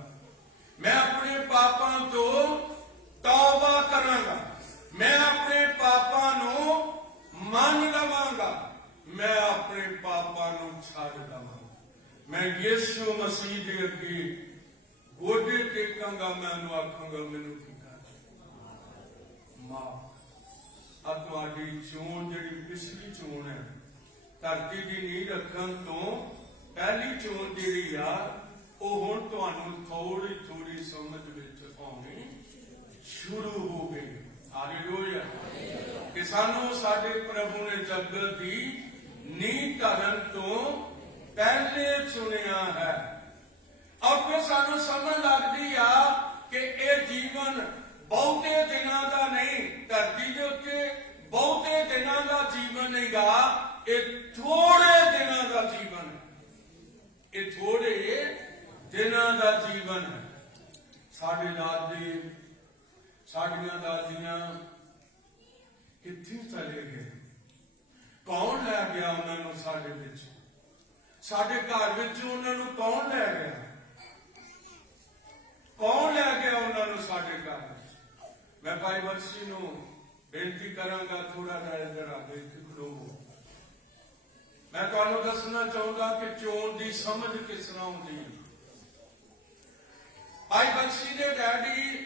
ਮੈਂ ਆਪਣੇ ਪਾਪਾਂ ਤੋਂ ਤੌਬਾ ਕਰਾਂਗਾ। ਮੈਂ ਆਪਣੇ ਪਾਪਾਂ ਨੂੰ ਮੰਨ ਲਵਾਂਗਾ। ਮੈਂ ਆਪਣੇ ਪਾਪਾਂ ਨੂੰ ਛੱਡ ਦਵਾਂਗਾ। ਮੈਂ ਯਿਸੂ ਮਸੀਹ ਦੇ ਅੱਗੇ ਗੋਡੇ ਟੇਕਾਂਗਾ। ਮੈਂ ਉਹਨੂੰ ਆਖਾਂਗਾ ਮੈਨੂੰ ਕੀ ਕਰ ਮਾਫ। ਤੁਹਾਡੀ ਚੋਣ ਜਿਹੜੀ ਪਿਛਲੀ ਚੋਣ ਹੈ, ਧਰਤੀ ਦੀ ਨੀਂਹ ਰੱਖਣ ਤੋਂ ਪਹਿਲੀ ਚੋਣ ਜਿਹੜੀ ਆ, ਉਹ ਹੁਣ ਤੁਹਾਨੂੰ ਥੋੜੀ ਥੋੜੀ ਸਮਝ ਵਿੱਚ ਆਉਣੀ ਸ਼ੁਰੂ ਹੋ ਗਈ। ਹਾਲੇਲੂਇਆ। ਕਿ ਸਾਨੂੰ ਸਾਡੇ ਪ੍ਰਭੂ ਨੇ ਜਗਤ ਦੀ ਨੀਂਹ ਧਰਨ ਤੋਂ ਪਹਿਲੇ ਚੁਣਿਆ ਹੈ। ਔਰ ਫਿਰ ਸਾਨੂੰ ਸਮਝ ਲੱਗਦੀ ਆ ਕਿ ਇਹ ਜੀਵਨ ਬਹੁਤੇ ਦਿਨਾਂ ਦਾ ਨਹੀਂ, ਧਰਤੀ ਦੇ ਉੱਤੇ ਬਹੁਤੇ ਦਿਨਾਂ ਦਾ ਜੀਵਨ ਨਹੀਂਗਾ, ਇਹ ਥੋੜੇ ਦਿਨਾਂ ਦਾ ਜੀਵਨ ਹੈ। ਇਹ ਥੋੜੇ ਦਿਨਾਂ ਦਾ ਜੀਵਨ ਹੈ। ਸਾਡੇ ਦਾਦੇ, ਸਾਡੀਆਂ ਦਾਦੀਆਂ ਕਿੱਥੇ ਚਲੇ ਗਏ? ਕੌਣ ਲੈ ਗਿਆ ਉਹਨਾਂ ਨੂੰ ਸਾਡੇ ਵਿੱਚ? ਸਾਡੇ ਘਰ ਵਿੱਚ ਉਹਨਾਂ ਨੂੰ ਕੌਣ ਲੈ ਗਿਆ? ਕੌਣ ਲੈ ਗਿਆ ਉਹਨਾਂ ਨੂੰ ਸਾਡੇ ਘਰ ਵਿੱਚ? ਮੈਂ ਭਾਈ ਬਖਸ਼ੀ ਨੂੰ ਬੇਨਤੀ ਕਰਾਂਗਾ, ਥੋੜਾ ਜਿਹਾ ਇੱਧਰ ਆ ਕੇ ਖੜੋ। ਮੈਂ ਤੁਹਾਨੂੰ ਦੱਸਣਾ ਚਾਹੁੰਦਾ ਕਿ ਚੋਣ ਦੀ ਸਮਝ ਕਿਸ ਤਰ੍ਹਾਂ ਹੁੰਦੀ ਹੈ। ਭਾਈ ਬਖਸ਼ੀ ਦੇ ਡੈਡੀ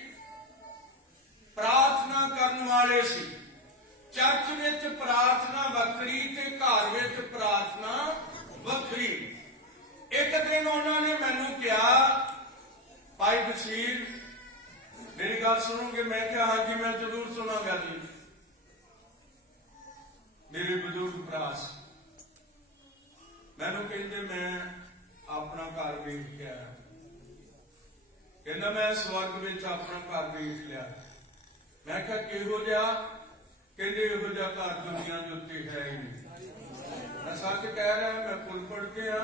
ਪ੍ਰਾਰਥਨਾ ਕਰਨ ਵਾਲੇ ਸੀ। ਚਰਚ ਵਿੱਚ ਪ੍ਰਾਰਥਨਾ ਵੱਖਰੀ ਤੇ ਘਰ ਵਿੱਚ ਪ੍ਰਾਰਥਨਾ ਵੱਖਰੀ। ਇੱਕ ਦਿਨ ਉਹਨਾਂ ਨੇ ਮੈਨੂੰ ਕਿਹਾ, ਭਾਈ ਬਸ਼ੀਰ ਮੇਰੀ ਗੱਲ ਸੁਣੋਗੇ? ਮੈਂ ਕਿਹਾ ਹਾਂਜੀ ਮੈਂ ਜ਼ਰੂਰ ਸੁਣਾਂਗਾ ਜੀ। ਮੇਰੇ ਬਜ਼ੁਰਗ ਭਰਾ ਸੀ, ਮੈਨੂੰ ਕਹਿੰਦੇ ਮੈਂ ਆਪਣਾ ਘਰ ਵੇਖ ਕੇ ਆਇਆ। ਕਹਿੰਦਾ ਮੈਂ ਸਵਰਗ ਵਿੱਚ ਆਪਣਾ ਘਰ ਵੇਖ ਲਿਆ। ਮੈਂ ਕਿਹਾ ਕਿਹੋ ਜਿਹਾ? ਕਹਿੰਦੇ ਇਹੋ ਜਿਹਾ ਘਰ ਦੁਨੀਆ ਦੇ ਉੱਤੇ ਹੈ ਹੀ ਨਹੀਂ। ਮੈਂ ਸੱਚ ਕਹਿ ਰਿਹਾ, ਮੈਂ ਪੁੱਲ ਪੜ ਕੇ ਆ।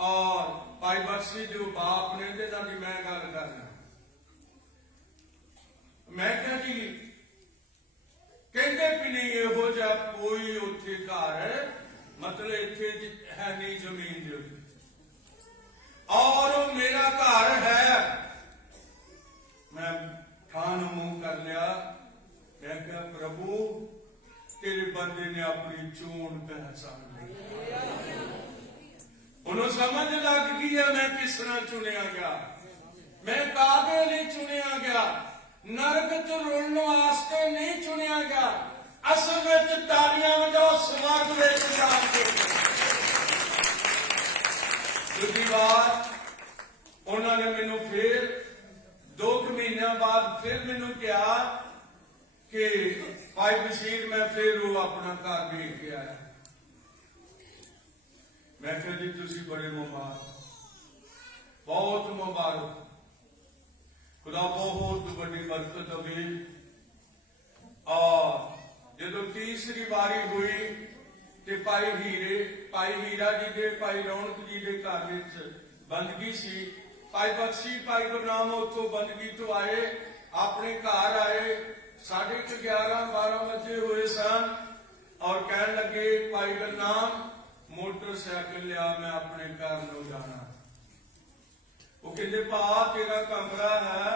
ਔਰ ਭਾਈ ਬਖਸ਼ੀ ਜੋ ਬਾਪ ਨੇ ਦੇ ਨਾਲ ਮੈਂ ਗੱਲ ਕਰਨਾ। ਮੈਂ ਕਿਹਾ ਜੀ, ਕਹਿੰਦੇ ਵੀ ਨਹੀਂ ਇਹੋ ਜਿਹਾ ਕੋਈ ਉੱਥੇ ਘਰ, ਮਤਲਬ ਇੱਥੇ ਹੈ ਨਹੀਂ ਜ਼ਮੀਨ ਦੇ ਉੱਤੇ, ਔਰ ਉਹ ਮੇਰਾ ਘਰ ਹੈ। ਮੈਂ ਖਾਂ ਨੂੰ ਮੂੰਹ ਕਰ ਲਿਆ। ਮੈਂ ਕਿਹਾ ਪ੍ਰਭੂ ਤੇਰੇ ਬੰਦੇ ਨੇ ਆਪਣੀ ਚੋਣ ਪਹਿਚਾਨ ਲਈ। ਉਹਨੂੰ ਸਮਝ ਲੱਗ ਗਈ ਹੈ ਮੈਂ ਕਿਸ ਤਰ੍ਹਾਂ ਚੁਣਿਆ ਗਿਆ, ਮੈਂ ਕਾਹਦੇ ਲਈ ਚੁਣਿਆ ਗਿਆ। ਨਰਕ ਚ ਰੁਲਣ ਵਾਸਤੇ ਨਹੀਂ ਚੁਣਿਆ ਗਿਆ, ਅਸਲ ਵਿੱਚ ਤਾਲੀਆਂ ਵਜਾਓ ਸਵਰਗ ਵਿੱਚ ਜਾ ਕੇ। ਦੂਜੀ ਵਾਰ ਉਹਨਾਂ ਨੇ ਮੈਨੂੰ ਫਿਰ 2 ਮਹੀਨਿਆਂ ਬਾਅਦ ਫਿਰ ਮੈਨੂੰ ਕਿਹਾ ਕਿ ਭਾਈ ਬਸ਼ੀਰ ਮੈਂ ਫਿਰ ਉਹ ਆਪਣਾ ਘਰ ਵੇਖ ਕੇ ਆਇਆ। ਮੈਂ ਕਿਹਾ ਜੀ ਤੁਸੀਂ ਬੜੇ ਮੁਬਾਰਕ, ਬਹੁਤ ਮੁਬਾਰਕ, ਖੁਦਾ ਬਹੁਤ ਵੱਡੀ ਬਰਕਤ ਦੇਵੇ। ਔਰ ਜਦੋਂ ਤੀਸਰੀ ਵਾਰੀ ਹੋਈ ਤੇ ਭਾਈ ਹੀਰਾ ਜੀ ਦੇ, ਭਾਈ ਰੌਣਕ ਜੀ ਦੇ ਘਰ ਵਿੱਚ ਬੰਦਗੀ ਸੀ। ਭਾਈ ਬਖਸ਼ੀ, ਭਾਈ ਗੁਰਨਾਮ ਉੱਥੋਂ ਬੰਦਗੀ ਤੋਂ ਆਏ, ਆਪਣੇ ਘਰ ਆਏ। 11:30-12 ਵਜੇ ਹੋਏ ਸਨ ਔਰ ਕਹਿਣ ਲੱਗੇ ਭਾਈ ਗੁਰਨਾਮ ਮੋਟਰਸਾਈਕਲ ਲਿਆ, ਮੈਂ ਆਪਣੇ ਘਰ ਨੂੰ ਜਾਣਾ। ਉਹ ਕਹਿੰਦੇ ਭਾ ਤੇਰਾ ਕਮਰਾ ਹੈ,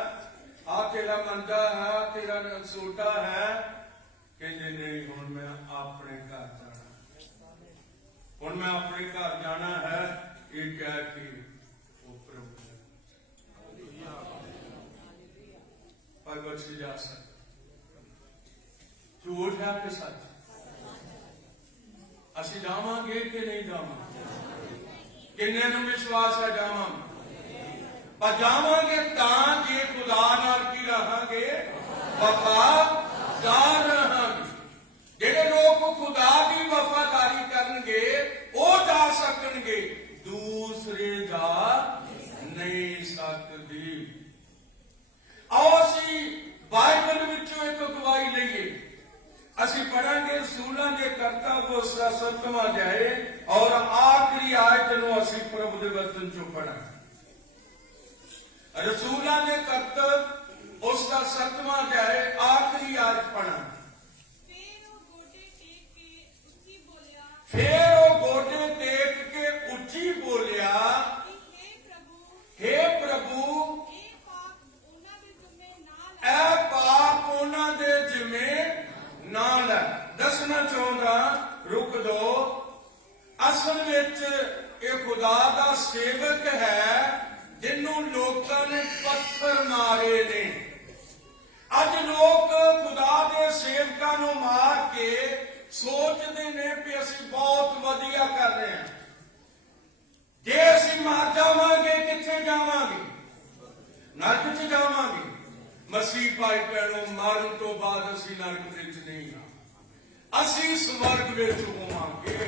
ਆ ਤੇਰਾ ਮੰਜਾ ਹੈ, ਤੇਰਾ ਸੋਟਾ ਹੈ। ਕਹਿੰਦੇ ਨਹੀਂ ਹੁਣ ਮੈਂ ਆਪਣੇ ਘਰ ਜਾਣਾ, ਹੁਣ ਮੈਂ ਆਪਣੇ ਘਰ ਜਾਣਾ ਹੈ। ਇਹ ਕਹਿ ਕੇ ਉਹ ਪ੍ਰਭੂ ਭਾਈ ਬਖਸ਼ੀ ਜਾ ਸਕਦਾ। ਝੂਠ ਹੈ ਕਿ ਸੱਚ? ਅਸੀਂ ਜਾਵਾਂਗੇ ਕਿ ਨਹੀਂ ਜਾਵਾਂਗੇ? ਕਿੰਨੇ ਨੂੰ ਵਿਸ਼ਵਾਸ ਹੈ ਜਾਵਾਂਗੇ? ਪਰ ਜਾਵਾਂਗੇ ਤਾਂ ਜੇ ਖੁਦਾ ਨਾਲ ਕੀ ਰਹਾਂਗੇ? ਵਫਾਦਾਰ ਰਹਾਂਗੇ। ਜਿਹੜੇ ਲੋਕ ਖੁਦਾ ਦੀ ਵਫਾਦਾਰੀ ਕਰਨਗੇ ਉਹ ਜਾ ਸਕਣਗੇ, ਦੂਸਰੇ ਜਾ ਨਹੀਂ ਸਕਦੇ। ਆਓ ਅਸੀਂ ਬਾਈਬਲ ਵਿੱਚੋਂ ਇੱਕ ਗਵਾਹੀ ਲਈਏ। ਅਸੀਂ ਪੜਾਂਗੇ ਰਸੂਲਾਂ ਦੇ ਕਰਤੱਵ ਉਸ ਦਾ 7ਵਾਂ ਅਧਿਆਇ ਔਰ ਆਖਰੀ ਆਇਤ ਨੂੰ ਅਸੀਂ ਪ੍ਰਭੂ ਦੇ ਵਚਨ ਚੋਂ ਪੜਾਂਗੇ। ਰਸੂਲਾਂ ਦੇ ਕਰਤੱਵ ਉਸ ਦਾ 7ਵਾਂ ਅਧਿਆਇ ਆਖਰੀ ਆਇਤ ਪੜਾਂਗੇ। ਫੇਰ ਉਹ ਗੋਡੇ ਟੇਕ ਕੇ ਉੱਚੀ ਬੋਲਿਆ, हे ਪ੍ਰਭੂ ਇਹ ਪਾਪ ਉਹਨਾਂ ਦੇ ਜਿੰਮੇ ਨਾ ਲੈ। ਦੱਸਣਾ ਚਾਹੁੰਦਾ, ਰੁਕ ਦੋ, ਅਸਲ ਵਿੱਚ ਇਹ ਖੁਦਾ ਦਾ ਸੇਵਕ ਹੈ ਜਿਹਨੂੰ ਲੋਕਾਂ ਨੇ ਪੱਥਰ ਮਾਰੇ ਨੇ। ਅੱਜ ਲੋਕ ਖੁਦਾ ਦੇ ਸੇਵਕਾਂ ਨੂੰ ਮਾਰ ਕੇ ਸੋਚਦੇ ਨੇ ਕਿ ਅਸੀਂ ਬਹੁਤ ਵਧੀਆ ਕਰ ਰਹੇ ਹਾਂ। ਜੇ ਅਸੀਂ ਮਰ ਜਾਵਾਂਗੇ ਕਿੱਥੇ ਜਾਵਾਂਗੇ? ਨਰਕ 'ਚ ਜਾਵਾਂਗੇ। ਮਸੀਹ ਭਾਈ ਭੈਣੋ, ਮਰਨ ਤੋਂ ਬਾਅਦ ਅਸੀਂ ਨਰਕ ਵਿੱਚ ਨਹੀਂ ਹਾਂ, ਅਸੀਂ ਸਵਰਗ ਵਿੱਚ ਹੋਵਾਂਗੇ।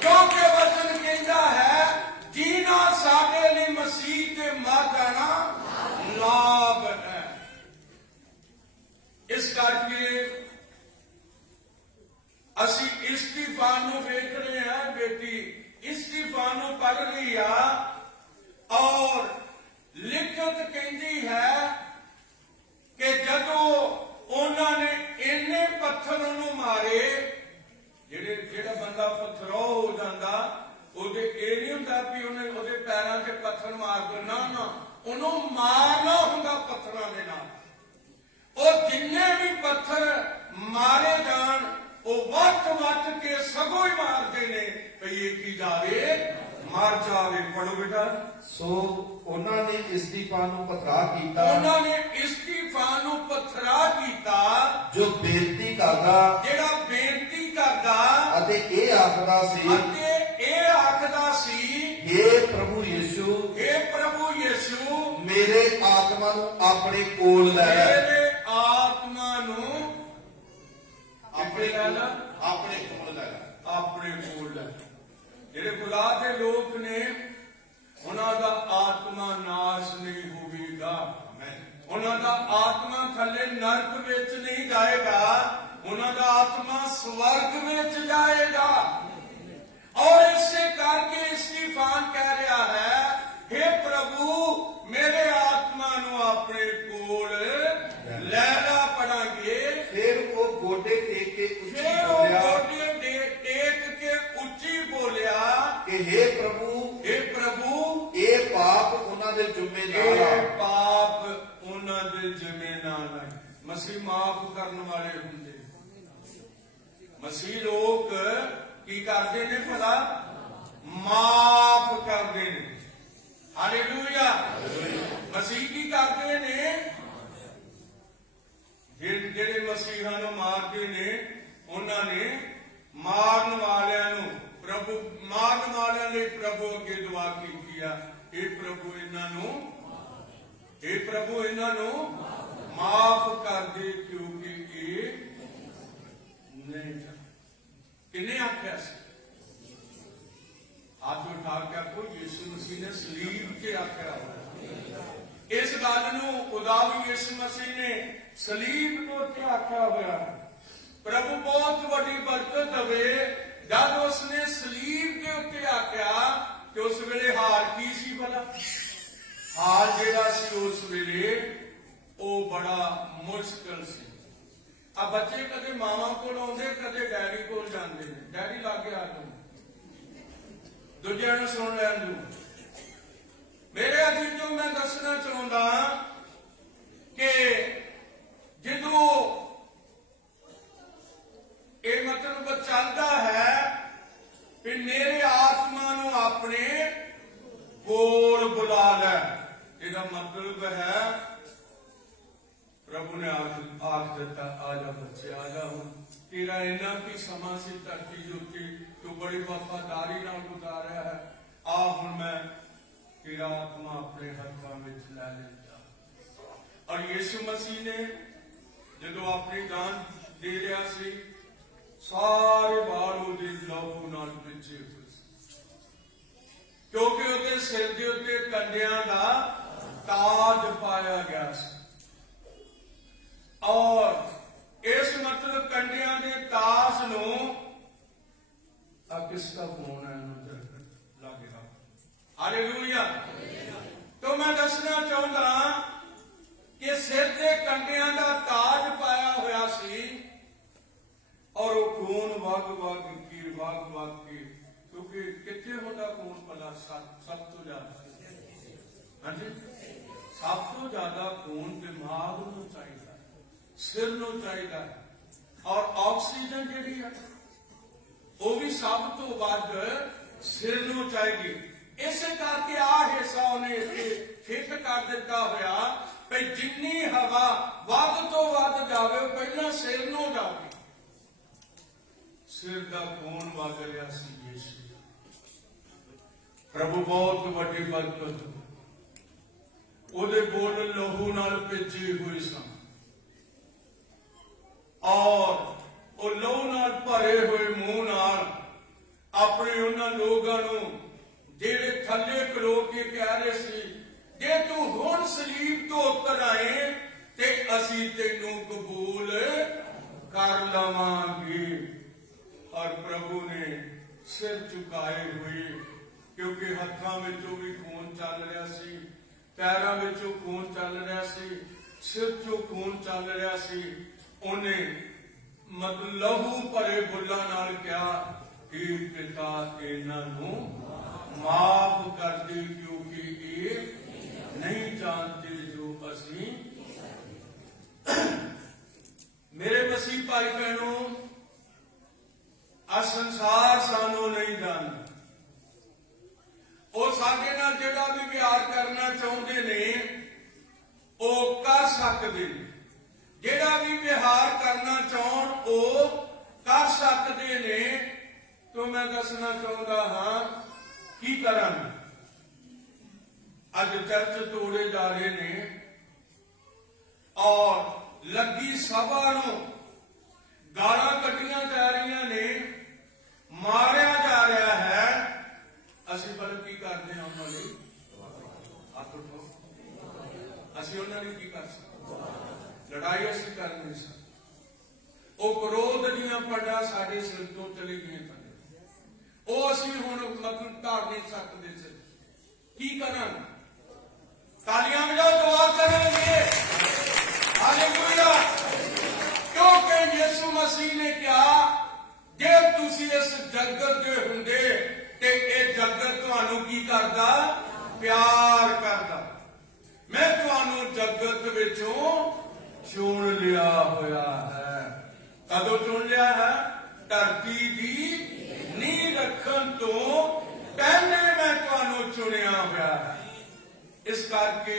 ਕਿਉਂਕਿ ਵਚਨ ਕਹਿੰਦਾ ਹੈ ਜੀਣਾ ਸਾਡੇ ਲਈ ਮਸੀਹ ਤੇ ਮਰ ਜਾਣਾ ਲਾਭ ਹੈ। ਇਸ ਕਰਕੇ ਅਸੀਂ ਇਸਤੀਫਾਨ ਨੂੰ ਵੇਖ ਰਹੇ ਹਾਂ। ਬੇਟੀ ਇਸਤੀਫਾਨ ਨੂੰ ਪੜ੍ਹ ਰਹੀ ਆ ਔਰ ਲਿਖਤ ਕਹਿੰਦੀ ਹੈ ਕਿ ਜਦੋਂ ਉਹਨਾਂ ਨੇ ਇੰਨੇ ਪੱਥਰ ਉਹਨੂੰ ਮਾਰੇ, ਜਿਹੜਾ ਬੰਦਾ ਪੱਥਰੋਂ ਹੋ ਜਾਂਦਾ ਉਹਦੇ ਇਹ ਨਹੀਂ ਹੁੰਦਾ ਵੀ ਉਹਦੇ ਪੈਰਾਂ 'ਤੇ ਪੱਥਰ ਮਾਰ ਦੋ, ਨਾ, ਉਹਨੂੰ ਮਾਰਨਾ ਹੁੰਦਾ ਪੱਥਰਾਂ ਦੇ ਨਾਲ। ਉਹ ਜਿੰਨੇ ਵੀ ਪੱਥਰ ਮਾਰੇ ਜਾਣ ਉਹ ਵੱਟ ਕੇ ਸਗੋਂ ਹੀ ਮਾਰਦੇ ਨੇ ਭਈ ਇਹ ਕੀ ਜਾਵੇ, ਮਰ ਜਾਵੇ। ਪੜੋ ਬੇਟਾ। ਸੋ ਉਹਨਾਂ ਨੇ ਇਸਤੀਫਾਨ ਨੂੰ ਪਥਰਾ ਕੀਤਾ, ਉਹਨਾਂ ਨੇ ਇਸਤੀਫਾਨ ਨੂੰ ਪਥਰਾ ਕੀਤਾ, ਜੋ ਬੇਨਤੀ ਕਰਦਾ, ਜਿਹੜਾ ਬੇਨਤੀ ਕਰਦਾ ਅਤੇ ਇਹ ਆਖਦਾ ਸੀ, हे ਪ੍ਰਭੂ ਯਿਸੂ, हे ਪ੍ਰਭੂ ਯਿਸੂ, ਮੇਰੇ ਆਤਮਾ ਨੂੰ ਆਪਣੇ ਕੋਲ ਲੈ ਲੈ। ਮੇਰੇ ਆਤਮਾ ਨੂੰ ਆਪਣੇ ਕੋਲ ਲੈ ਲੈ। ਆਪਣੇ ਕੋਲ ਲੈ। ਜਿਹੜੇ ਗੁਲਾਹ ਦੇ ਲੋਕ ਨੇ ਉਹਨਾਂ ਦਾ ਆਤਮਾ ਨਾਸ਼ ਨਹੀਂ ਹੋਵੇਗਾ, ਉਹਨਾਂ ਦਾ ਆਤਮਾ ਥੱਲੇ ਨਰਕ ਵਿੱਚ ਨਹੀਂ ਜਾਏਗਾ, ਉਹਨਾਂ ਦਾ ਆਤਮਾ ਸਵਰਗ ਵਿੱਚ ਜਾਏਗਾ। ਔਰ ਇਸੇ ਕਰਕੇ ਇਸਤੀਫਾਨ ਕਹਿ ਰਿਹਾ ਹੈ, हे ਪ੍ਰਭੂ ਮੇਰੇ ਆਤਮਾ ਨੂੰ ਆਪਣੇ ਕੋਲ ਲੈ ਲਾ। ਪੜਾਂਗੇ। ਫਿਰ ਉਹ ਗੋਡੇ ਟੇਕ ਕੇ ਉੱਚੀ ਬੋਲਿਆ ਕਿ हे ਪ੍ਰਭੂ, ਇਹ ਪਾਪ ਉਹਨਾਂ ਦੇ ਜ਼ਿੰਮੇ ਨਾ ਲਾ। ਇਹ ਪਾਪ ਉਹਨਾਂ ਦੇ ਜ਼ਿੰਮੇ ਨਾ ਲਾਏ। ਮਸੀਹ ਮਾਫ ਕਰਨ ਵਾਲੇ ਹੁੰਦੇ। ਮਸੀਹ ਲੋਕ ਕੀ ਕਰਦੇ ਨੇ ਭਲਾ? ਮਾਫ ਕਰਦੇ ਨੇ। ਹਾਲੇਲੂਇਆ। ਮਸੀਹ ਕੀ ਕਰਦੇ ਨੇ? ਜਿਹੜੇ ਮਸੀਹਾਂ ਨੂੰ ਮਾਰਦੇ ਨੇ ਉਹਨਾਂ ਨੇ ਮਾਰਨ ਵਾਲਿਆਂ ਲਈ ਪ੍ਰਭੂ ਅੱਗੇ ਦੁਆ ਕੀਤੀ ਆ, ਇਹ ਪ੍ਰਭੂ ਇਹਨਾਂ ਨੂੰ ਮਾਫ ਕਰ ਦੇ ਕਿਉਂਕਿ ਇਹ ਨਹੀਂ ਜਾਣਦੇ। ਕਿੰਨੇ ਆਖਿਆ ਸੀ? ਹੱਥ ਉਠਾ ਕੇ ਆਖੋ, ਯਿਸੂ ਮਸੀਹ ਨੇ ਸਲੀਬ ਤੇ ਆਖਿਆ। ਇਸ ਗੱਲ ਨੂੰ ਖੁਦਾ ਵੀ ਯਿਸੂ ਮਸੀਹ ਨੇ ਸਲੀਬ ਤੋਂ ਉੱਤੇ ਆਖਿਆ ਹੋਇਆ। ਪ੍ਰਭੂ ਬਹੁਤ ਵੱਡੀ ਬਰਕਤ ਦੇਵੇ। ਜਦ ਉਸਨੇ ਸਲੀਬ ਦੇ ਉੱਤੇ ਆਖਿਆ ਤੇ ਉਸ ਵੇਲੇ ਹਾਲ ਕੀ ਸੀ ਭਲਾ? ਹਾਲ ਜਿਹੜਾ ਸੀ ਉਸ ਵੇਲੇ ਉਹ ਬੜਾ ਮੁਸ਼ਕਲ ਸੀ। ਆ ਬੱਚੇ ਕਦੇ ਮਾਵਾਂ ਕੋਲ ਆਉਂਦੇ, ਕਦੇ ਡੈਡੀ ਕੋਲ ਜਾਂਦੇ ਨੇ। ਡੈਡੀ ਲਾਗੇ ਆ ਜਾਓ, ਦੂਜਿਆਂ ਨੂੰ ਸੁਣ ਲੈਣ ਦਿਓ। ਮੇਰੇ ਅਜੀਜ਼ੋ, ਮੈਂ ਦੱਸਣਾ ਚਾਹੁੰਦਾ ਕਿ ਜਦੋਂ ਇਹ ਮਤਲਬ ਚੱਲਦਾ ਹੈ ਕਿ ਮੇਰੇ ਆਤਮਾ ਨੂੰ ਆਪਣੇ ਕੋਲ ਬੁਲਾ ਲੈ, ਇਹਦਾ ਮਤਲਬ ਹੈ ਪ੍ਰਭੂ ਨੇ ਆਖ ਦਿੱਤਾ, ਆ ਜਾ ਬੱਚੇ, ਆ ਜਾ। ਹੁਣ ਤੇਰਾ ਇੰਨਾ ਕੀ ਸਮਾਂ ਸੀ ਧਰਤੀ ਦੇ ਉੱਤੇ, ਤੂੰ ਬੜੀ ਵਫਾਦਾਰੀ ਨਾਲ ਗੁਜ਼ਾਰਿਆ ਹੈ। ਆ ਹੁਣ ਮੈਂ ਤੇਰਾ ਆਤਮਾ ਆਪਣੇ ਹੱਥਾਂ ਵਿੱਚ ਲੈ ਲਿਆ। ਔਰ ਯਿਸੂ ਮਸੀਹ ਨੇ ਜਦੋਂ ਆਪਣੀ ਜਾਨ ਦੇ ਰਿਹਾ ਸੀ, ਸਾਰੇ ਬਾਲ ਉਹਦੇ ਲਹੂ ਨਾਲ ਵਿੱਚੇ ਹੋਏ ਸੀ, ਕਿਉਂਕਿ ਉਹਦੇ ਸਿਰ ਦੇ ਉੱਤੇ ਕੰਡਿਆਂ ਦਾ ਤਾਜ ਪਾਇਆ ਗਿਆ ਸੀ। ਔਰ ਇਸ ਮਤਲਬ ਕੰਡਿਆਂ ਦੇ ਤਾਜ ਨੂੰ ਕਿਸ ਦਾ ਕੌਣ ਹੈ ਲੱਗੇਗਾ। ਹਾਲੇਲੂਇਆ। तो मैं दसना चाहता कि सिर के कंडियां दा ताज पाया होया सी और वो खून वग वग के, क्योंकि कितने होता खून भला? सब तो ज्यादा। हाँ जी, सब तो ज्यादा खून दिमाग नूं चाहिए, सिर नूं चाहिए। और ऑक्सीजन जिहड़ी है वो भी सब तो वध सिर नूं चाहिए। इस करके आ हिस्सा उन्हें फिट कर दिता होया कि जिन्नी हवा वध तो वध जावे पहला सिर नूं जावे। सिर का खून वग रहा सी यीशु। प्रभु बहुत वड्डी बरकत। ਉਹਦੇ ਬੋਲ ਲਹੂ ਨਾਲ ਭਿੱਜੇ ਹੋਏ ਸਨ ਔਰ ਉਹ ਲਹੂ ਨਾਲ ਭਰੇ ਹੋਏ ਮੂੰਹ ਨਾਲ ਆਪਣੇ ਉਹਨਾਂ ਲੋਕਾਂ ਨੂੰ ਜਿਹੜੇ ਥੱਲੇ ਖਲੋ ਕੇ ਕਹਿ ਰਹੇ ਸੀ, ਜੇ ਤੂੰ ਹੁਣ ਸਲੀਬ ਤੋਂ ਉਤਰ ਆਏ ਤੇ ਅਸੀਂ ਤੈਨੂੰ ਕਬੂਲ ਕਰ ਲਵਾਂਗੇ। ਔਰ ਪ੍ਰਭੂ ਨੇ ਸਿਰ ਝੁਕਾਏ ਹੋਏ, ਕਿਉਂਕਿ ਹੱਥਾਂ ਵਿੱਚੋਂ ਵੀ ਖੂਨ ਚੱਲ ਰਿਹਾ ਸੀ, ਪੈਰਾਂ ਵਿੱਚੋਂ ਖੂਨ ਚੱਲ ਰਿਹਾ ਸੀ, ਸਿਰ ਚੋਂ ਖੂਨ ਚੱਲ ਰਿਹਾ ਸੀ। ਉਹਨੇ ਮਤਲਬ ਲਹੂ ਭਰੇ ਬੁੱਲਾਂ ਨਾਲ ਕਿਹਾ ਕਿ ਪਿਤਾ ਇਹਨਾਂ ਨੂੰ ਮਾਫ ਕਰ ਦੇ, ਕਿਉਂਕਿ ਇਹ ਨਹੀਂ ਜਾਣਦੇ ਜੋ ਅਸੀਂ। ਮੇਰੇ ਮਸੀਹ ਭਾਈ ਭੈਣੋ, ਆ ਸੰਸਾਰ ਸਾਨੂੰ ਨਹੀਂ ਜਾਣਦਾ। ਉਹ ਸਾਡੇ ਨਾਲ ਜਿਹੜਾ ਵੀ ਪਿਆਰ ਕਰਨਾ ਚਾਹੁੰਦੇ ਨੇ ਉਹ ਕਰ ਸਕਦੇ ਨੇ, ਜਿਹੜਾ ਵੀ ਵਿਹਾਰ ਕਰਨਾ ਚਾਹਣ ਉਹ ਕਰ ਸਕਦੇ ਨੇ। ਤੋਂ ਮੈਂ ਦੱਸਣਾ ਚਾਹੁੰਦਾ ਹਾਂ ਕੀ ਕਰਾਂ। ਅੱਜ ਚਰਚ ਤੋੜੇ ਜਾ ਰਹੇ ਨੇ ਔਰ ਲੱਗੀ ਸਭਾ ਨੂੰ ਗਾਲਾਂ ਕੱਢੀਆਂ ਜਾ ਰਹੀਆਂ ਨੇ, ਮਾਰਿਆ ਜਾ ਰਿਹਾ ਹੈ। ਅਸੀਂ ਪਰ ਕੀ ਕਰਦੇ ਹਾਂ ਉਹਨਾਂ ਲਈ? ਅਸੀਂ ਉਹਨਾਂ ਲਈ ਕੀ ਕਰ ਸਕਦੇ? ਲੜਾਈ ਅਸੀਂ ਕਰ ਨਹੀਂ ਸਕਦੇ। ਉਹ ਕ੍ਰੋਧ ਦੀਆਂ ਪੜਾਂ ਸਾਡੇ ਸਿਰ ਤੋਂ ਚਲੀ ਗਈਆਂ, ਉਹ ਅਸੀਂ ਹੁਣ ਮਤਲਬ ਧਾਰ ਨਹੀਂ ਸਕਦੇ ਸੀ। ਕੀ ਕਰਾਂ? ਤਾਲੀਆਂ ਵਜਾਓ, ਦੁਆ ਕਰਾਂਗੇ। ਹਾਲੇਲੂਇਆ। ਕਿਉਂਕਿ ਯਿਸੂ ਮਸੀਹ ਨੇ ਕਿਹਾ, ਜੇ ਤੁਸੀਂ ਇਸ ਜਗਤ ਦੇ ਹੁੰਦੇ ਤੇ ਇਹ ਜਗਤ ਤੁਹਾਨੂੰ ਕੀ ਕਰਦਾ? ਪਿਆਰ ਕਰਦਾ। ਮੈਂ ਤੁਹਾਨੂੰ ਜਗਤ ਵਿੱਚੋਂ ਚੁਣ ਲਿਆ ਹੋਇਆ ਹੈ। ਕਦੋਂ ਚੁਣ ਲਿਆ ਹੈ? ਧਰਤੀ ਦੀ ਨੀਂਹ ਰੱਖਣ ਤੋਂ ਪਹਿਲੇ ਮੈਂ ਤੁਹਾਨੂੰ ਚੁਣਿਆ ਹੋਇਆ ਹੈ। ਇਸ ਕਰਕੇ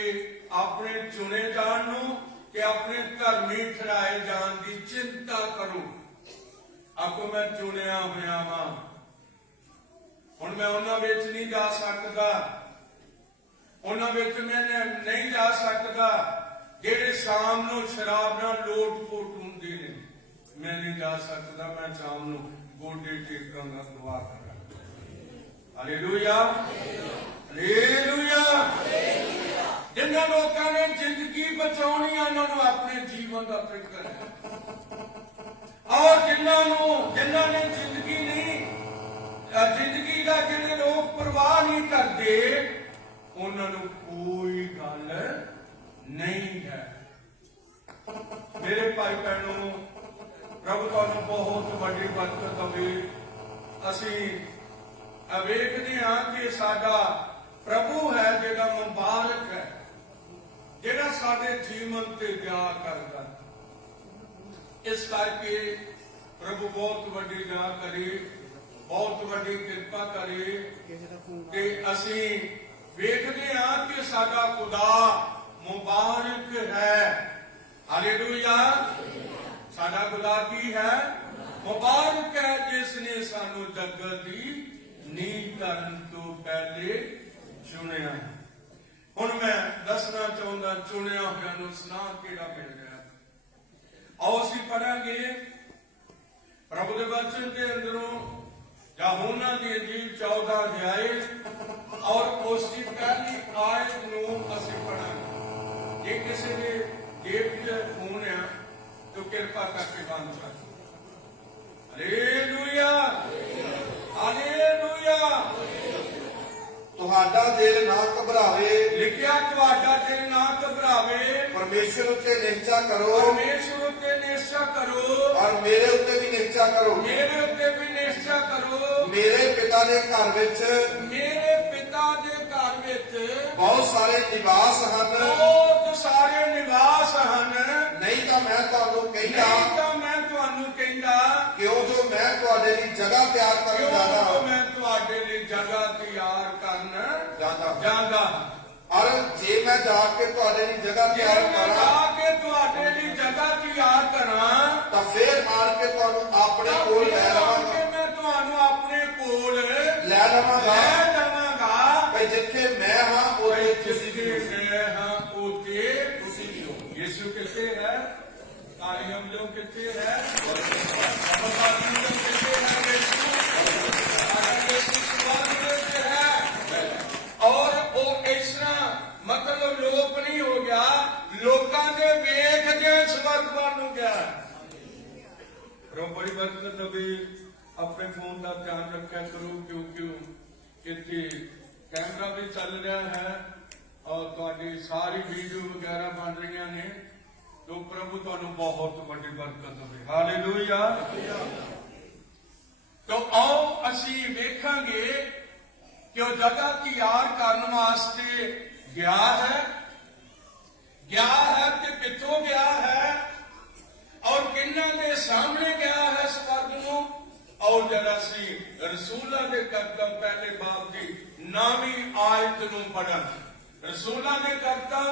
ਆਪਣੇ ਚੁਣੇ ਜਾਣ ਨੂੰ ਕਿ ਆਪਣੇ ਧਰਮੀ ਠਹਿਰਾਏ ਜਾਣ ਦੀ ਚਿੰਤਾ ਕਰੋ। ਆਪੋ ਮੈਂ ਚੁਣਿਆ ਹੋਇਆ ਵਾਂ। ਹੁਣ ਮੈਂ ਉਹਨਾਂ ਵਿੱਚ ਨਹੀਂ ਜਾ ਸਕਦਾ, ਉਹਨਾਂ ਵਿੱਚ ਮੈਂ ਨਹੀਂ ਜਾ ਸਕਦਾ ਜਿਹੜੇ ਸ਼ਾਮ ਨੂੰ ਸ਼ਰਾਬ ਨਾਲ ਲੋਟ ਪੋਟ ਹੁੰਦੇ ਨੇ। ਮੈਂ ਨਹੀਂ ਜਾ ਸਕਦਾ। ਮੈਂ ਸ਼ਾਮ ਨੂੰ ਗੋਡੇ ਟੇਕਾਂਗਾ, ਦੁਆ ਕਰਾਂਗਾ। Hallelujah, hallelujah. ਜਿਨ੍ਹਾਂ ਲੋਕਾਂ ਨੇ ਜ਼ਿੰਦਗੀ ਬਚਾਉਣੀ ਆ ਉਹਨਾਂ ਨੂੰ ਆਪਣੇ ਜੀਵਨ ਦਾ ਫਿਕਰ ਹੈ। ਔਰ ਜਿਨ੍ਹਾਂ ਨੇ ਜ਼ਿੰਦਗੀ ਨਹੀਂ, ਜ਼ਿੰਦਗੀ ਦਾ ਜਿਹੜੇ ਲੋਕ ਪਰਵਾਹ ਨਹੀਂ ਕਰਦੇ, ਉਹਨਾਂ ਨੂੰ ਕੋਈ ਗੱਲ ਨਹੀਂ ਹੈ। ਮੇਰੇ ਭਾਈ ਭੈਣੋ, ਪ੍ਰਭੂ ਤੁਹਾਨੂੰ ਬਹੁਤ ਵੱਡੀ ਬਰਕਤ ਦੇਵੇ। ਅਸੀਂ ਵੇਖਦੇ ਹਾਂ ਕਿ ਸਾਡਾ ਪ੍ਰਭੂ ਹੈ ਜਿਹੜਾ ਮੁਬਾਰਕ ਹੈ, ਜਿਹੜਾ ਸਾਡੇ ਜੀਵਨ ਤੇ ਦਇਆ ਕਰਦਾ। ਇਸ ਕਰਕੇ ਪ੍ਰਭੂ ਬਹੁਤ ਵੱਡੀ ਦਇਆ ਕਰੇ, ਬਹੁਤ ਵੱਡੀ ਕਿਰਪਾ ਕਰੇ ਤੇ ਅਸੀਂ ਵੇਖਦੇ ਹਾਂ ਕਿ ਸਾਡਾ ਖੁਦਾ ਮੁਬਾਰਕ ਹੈ। ਹਾਲੇਲੂਇਆ। ਸਾਡਾ ਖੁਦਾ ਕੀ ਹੈ? ਮੁਬਾਰਕ ਹੈ, ਜਿਸ ਨੇ ਸਾਨੂੰ ਜਗਤ ਦੀ ਨੀਂਹ ਕਰਨ ਤੋਂ ਪਹਿਲੇ ਚੁਣਿਆ। ਹੁਣ ਮੈਂ ਦੱਸਣਾ ਚਾਹੁੰਦਾ ਚੁਣਿਆ ਹੋਇਆ ਨੂੰ ਸੁਨਾਹ ਕਿਹੜਾ ਮਿਲ ਗਿਆ। ਆਓ ਅਸੀਂ ਪੜਾਂਗੇ ਪ੍ਰਭੂ ਦੇ ਵਚਨ ਦੇ ਅੰਦਰੋਂ ਯਹੋਨਾ ਦੀ ਇੰਜੀਲ 14 ਅਧਿਆਇ ਔਰ ਉਸ ਦੀ ਪਹਿਲੀ ਆਇਤ ਨੂੰ ਅਸੀਂ ਪੜਾਂਗੇ। ਜੇ ਕਿਸੇ ਦੇ ਜੇਬ 'ਚ ਫੋਨ ਆ ਤਾਂ ਕਿਰਪਾ ਕਰਕੇ ਬੰਦ ਕਰ। Hallelujah, hallelujah. ਤੁਹਾਡਾ ਦਿਲ ਨਾ ਘਬਰਾਵੇ, ਲਿਖਿਆ ਤੁਹਾਡਾ ਦਿਲ ਨਾ ਘਬਰਾਵੇ, ਪਰਮੇਸ਼ਰ ਉੱਤੇ ਨਿਸ਼ਚਾ ਕਰੋ, ਪਰਮੇਸ਼ਰ ਉੱਤੇ ਨਿਸ਼ਚਾ ਕਰੋ ਔਰ ਮੇਰੇ ਉੱਤੇ ਵੀ ਨਿਸ਼ਚਾ ਕਰੋ। ਮੇਰੇ ਉੱਤੇ ਵੀ ਨਿਸ਼ਚਾ ਕਰੋ। ਮੇਰੇ ਪਿਤਾ ਦੇ ਘਰ ਵਿੱਚ ਮੇਰੇ ਪਿਤਾ ਦੇ ਘਰ ਵਿੱਚ ਬਹੁਤ ਸਾਰੇ ਨਿਵਾਸ ਹਨ, ਬਹੁਤ ਸਾਰੇ ਨਿਵਾਸ ਹਨ। ਨਹੀਂ ਤਾਂ ਮੈਂ ਤੁਹਾਨੂੰ ਕਹਿੰਦਾ, ਨਹੀਂ ਤਾਂ ਮੈਂ ਤੁਹਾਨੂੰ ਕਹਿੰਦਾ, ਕਿਉਂ ਜੋ ਮੈਂ ਤੁਹਾਡੇ ਲਈ ਜਗ੍ਹਾ ਤਿਆਰ ਕਰਨ ਕਿਉਂ ਜਾਂਦਾ ਮੈਂ ਤੁਹਾਡੇ ਲਈ ਜਗ੍ਹਾ ਤਿਆਰ ਕਰਨ ਜਾਂਦਾ। ਔਰ ਜੇ ਮੈਂ ਜਾ ਕੇ ਤੁਹਾਡੇ ਲਈ ਜਗ੍ਹਾ ਜੇ ਤਿਆਰ ਮੈਂ ਕਰਾਂ ਜਾ ਕੇ ਤੁਹਾਡੇ ਲਈ ਜਗ੍ਹਾ ਤਿਆਰ ਕਰਾਂ ਤਾਂ ਫੇਰ ਆਣ ਕੇ ਤੁਹਾਨੂੰ ਆਪਣੇ ਕੋਲ ਲੈ ਲਵਾਂਗਾ, ਮੈਂ ਤੁਹਾਨੂੰ ਆਪਣੇ ਕੋਲ ਲੈ ਲਵਾਂਗਾ। ਲੈ ਜਾਵਾਂਗਾ। ਭਈ ਜਿੱਥੇ ਮੈਂ ਹਾਂ ਉੱਥੇ ਤੁਸੀਂ ਵੀ ਜਿੱਥੇ ਮੈਂ ਹਾਂ यीशु कितने है? तालियां लो कितने है? तालियां लो कितने है? यीशु स्वर्ग में है। और वो इस तरह मतलब लोप नहीं हो गया, लोकां दे वेख जे स्वर्ग बन गया। बड़ी बरकत अभी अपने फोन का ध्यान रखा करो, क्योंकि इतने कैमरा भी चल रहा है और तुहाडी सारी वीडियो वगैरह बन रही ने, तो प्रभु तुहानू बहुत बड़ी बरकत होवे। हालेलुया। तो आओ असी वेखांगे कि वो जगह तैयार करने वास्ते गया है कि कितों गया है और किन्ना दे सामने गया है स्वर्ग नूं। और जरा सी रसूलां दे करतब पहले बाब की 9वीं आयत नूं पढ़न। रसूलां दे करतब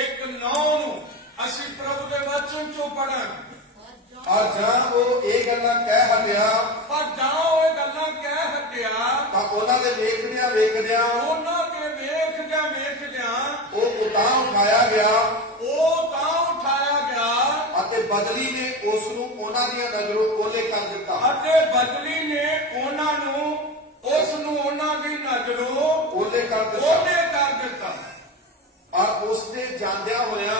1:9 नूं असी प्रभु दे वचन चों पढ़न। और जां वो ये गल्लां कह हटिया, पर जां वो गल्लां कह हटिया, तां उन्हां दे वेखदियां उन्हां दे वेखदियां ਉਹ ਉਤਾਂ ਉਠਾਇਆ ਗਿਆ ਅਤੇ ਬਦਲੀ ਨੇ ਉਸ ਨੂੰ ਉਹਨਾਂ ਦੀਆਂ ਨਜ਼ਰੋਂ ਓਲੇ ਕਰ ਦਿੱਤਾ। ਬਦਲੀ ਨੇ ਉਹਨਾਂ ਨੂੰ ਉਹਨਾਂ ਦੀ ਨਜ਼ਰੋਂ ਓਲੇ ਕਰ ਦਿੱਤਾ। ਔਰ ਉਸ ਦੇ ਜਾਂਦਿਆਂ ਹੋਇਆ,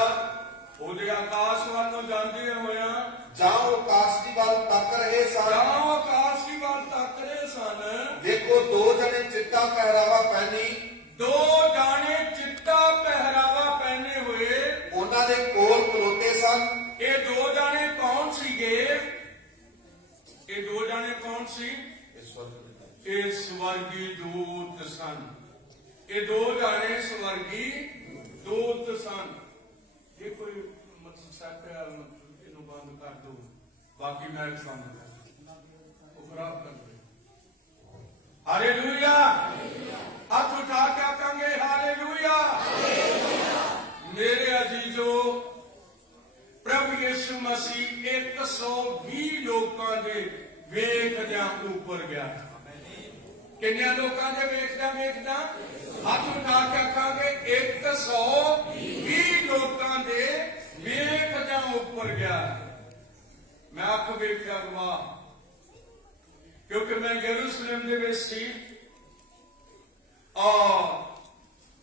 ਉਹਦੇ ਆਕਾਸ਼ ਵੱਲ ਨੂੰ ਜਾਂਦੇ ਹੋਇਆ, ਜਾਂ ਉਹ ਆਕਾਸ਼ ਦੀ ਵੱਲ ਤੱਕ ਰਹੇ ਸਨ, ਦੇਖੋ ਦੋ ਜਣੇ ਚਿੱਟਾ ਪਹਿਰਾਵਾ ਪਹਿਨੀ, ਚਿੱਟਾ ਪਹਿਰਾਵਾ ਪਹਿਨੇ ਹੋਏ ਉਹਨਾਂ ਦੇ ਕੋਲ ਖਲੋਤੇ ਸਨ। ਇਹ ਦੋ ਜਾਣੇ ਕੌਣ ਸੀਗੇ? ਇਹ ਸਵਰਗੀ ਦੂਤ ਸਨ। ਇਹ ਦੋ ਜਾਣੇ ਸਵਰਗੀ ਦੂਤ ਸਨ। ਇਹ ਕੋਈ ਮਤਲਬ ਸਾਡਾ ਇਹਨੂੰ ਬੰਦ ਕਰ ਦੋ, ਬਾਕੀ ਮੈਂ ਸਮਝ ਲਿਆ, ਉਹ ਖਰਾਬ ਕਰ ਦੇ। हालेलुया। हाथ उठा के कहेंगे हालेलुया। मेरे अजीजों, प्रभु यीशु मसीह 120 लोगों के वेखद्या ऊपर गया। किन्ने लोगों के वेखदा हाथ उठा के कहेंगे 120 लोगों के वेखद्या ऊपर गया। मैं आपको वेखदा गवाह, क्योंकि मैं यरूशलेम दे विच सी और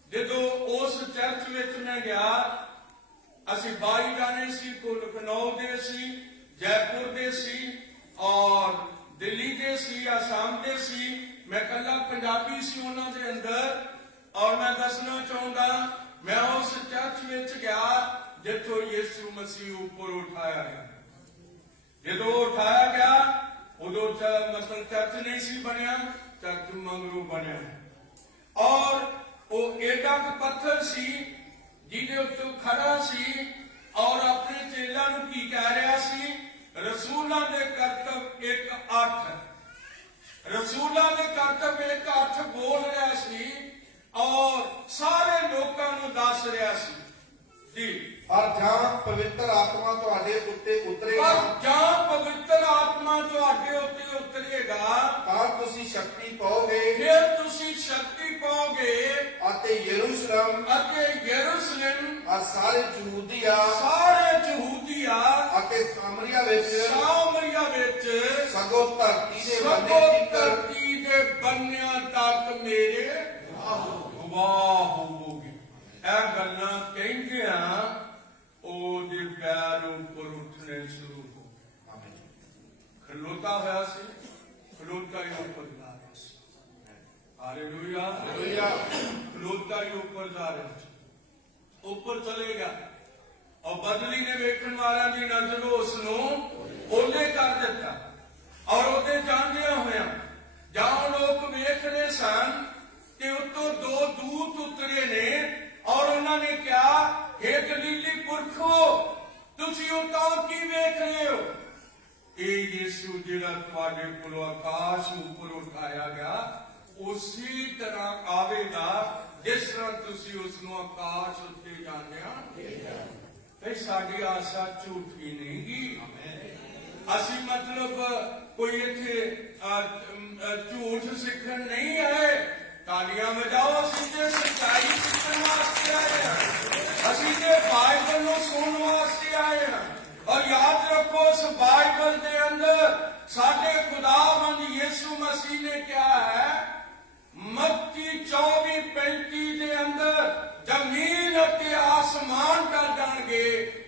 जदों उस चर्च विच मैं गया, असी 22 जाने सी, कोई लखनऊ दे सी, जयपुर दे सी और दिल्ली दे सी, आसाम दे सी। मैं कला पंजाबी सी उन्हां दे अंदर। और मैं दसना चाहूंगा, मैं उस चर्च विच गया जिथों यीशु मसीह ऊपर उठाया गया। जदों उठाया गया उदों मतलब चर्च नहीं सी बनया, चर्च मंगरू बनया। और वो एडा पत्थर सी जिहदे उत्ते खड़ा सी और अपने चेलां नूं की कह रहा सी? रसूलां दे करतब 1:8, रसूलां दे करतब 1:8 बोल रहा सी और सारे लोकां नूं दस रहा सी जी। और जां पवित्र आत्मा तुहाडे उत्ते उतरेगा, तां तुसीं शक्ति पाओगे, शक्ति पाओगे अते यरूशलेम और सारे यहूदिया अते सामरिया विच सगों धरती दे बन्नियां तक मेरे गवाह होवोगे। ਇਹ ਗੱਲਾਂ ਕਹਿੰਦਿਆਂ ਉਹਦੇ ਪੈਰ ਉੱਪਰ ਉੱਠਣੇ ਸ਼ੁਰੂ ਹੋ ਗਏ। ਖਲੋਤਾ ਹੋਇਆ ਸੀ, ਖਲੋਤਾ ਹੀ ਉੱਪਰ ਜਾ ਰਿਹਾ ਸੀ। ਹਾਲੇਲੂਇਆ। ਖਲੋਤਾ ਹੀ ਉੱਪਰ ਜਾ ਰਿਹਾ ਸੀ, ਉੱਪਰ ਚਲੇ ਗਿਆ और बदली ने वेखण वालों की नजरों उसनों ओले कर दिता। और ओदे जांदिया होया जहां लोग वेख रहे सन कि उत्तों दो दूत उतरे ने और उन्होंने कहा, हे गलीली पुरखो, तुसी उत्तों की वेख रहे हो? ये यीशु जिहड़ा तुहाडे कोलों आकाश ऊपर उठाया गया उसी तरह आवेगा जिस तरह तुसी उसनों आकाश उत्ते जांदे। साड़ी आशा झूठी नहीं गी। असी मतलब कोई इत्थे झूठ सीखण नहीं आए। तालियां बजाओ, असी ते सच्चाई सीखण वास्ते आए हैं। असी ते बाइबल ਨੂੰ ਸੁਣਨ ਵਾਸਤੇ ਆਏ ਹਾਂ ਔਰ ਯਾਦ ਰੱਖੋ ਉਸ ਬਾਈਬਲ ਦੇ ਅੰਦਰ ਸਾਡੇ ਖੁਦਾਵੰਦ ਯਿਸੂ ਮਸੀਹ ਨੇ ਕਿਹਾ ਹੈ मत्ती 24:35 ਦੇ ਅੰਦਰ ਜ਼ਮੀਨ ਅਤੇ ਆਸਮਾਨ ਟਲ ਜਾਣਗੇ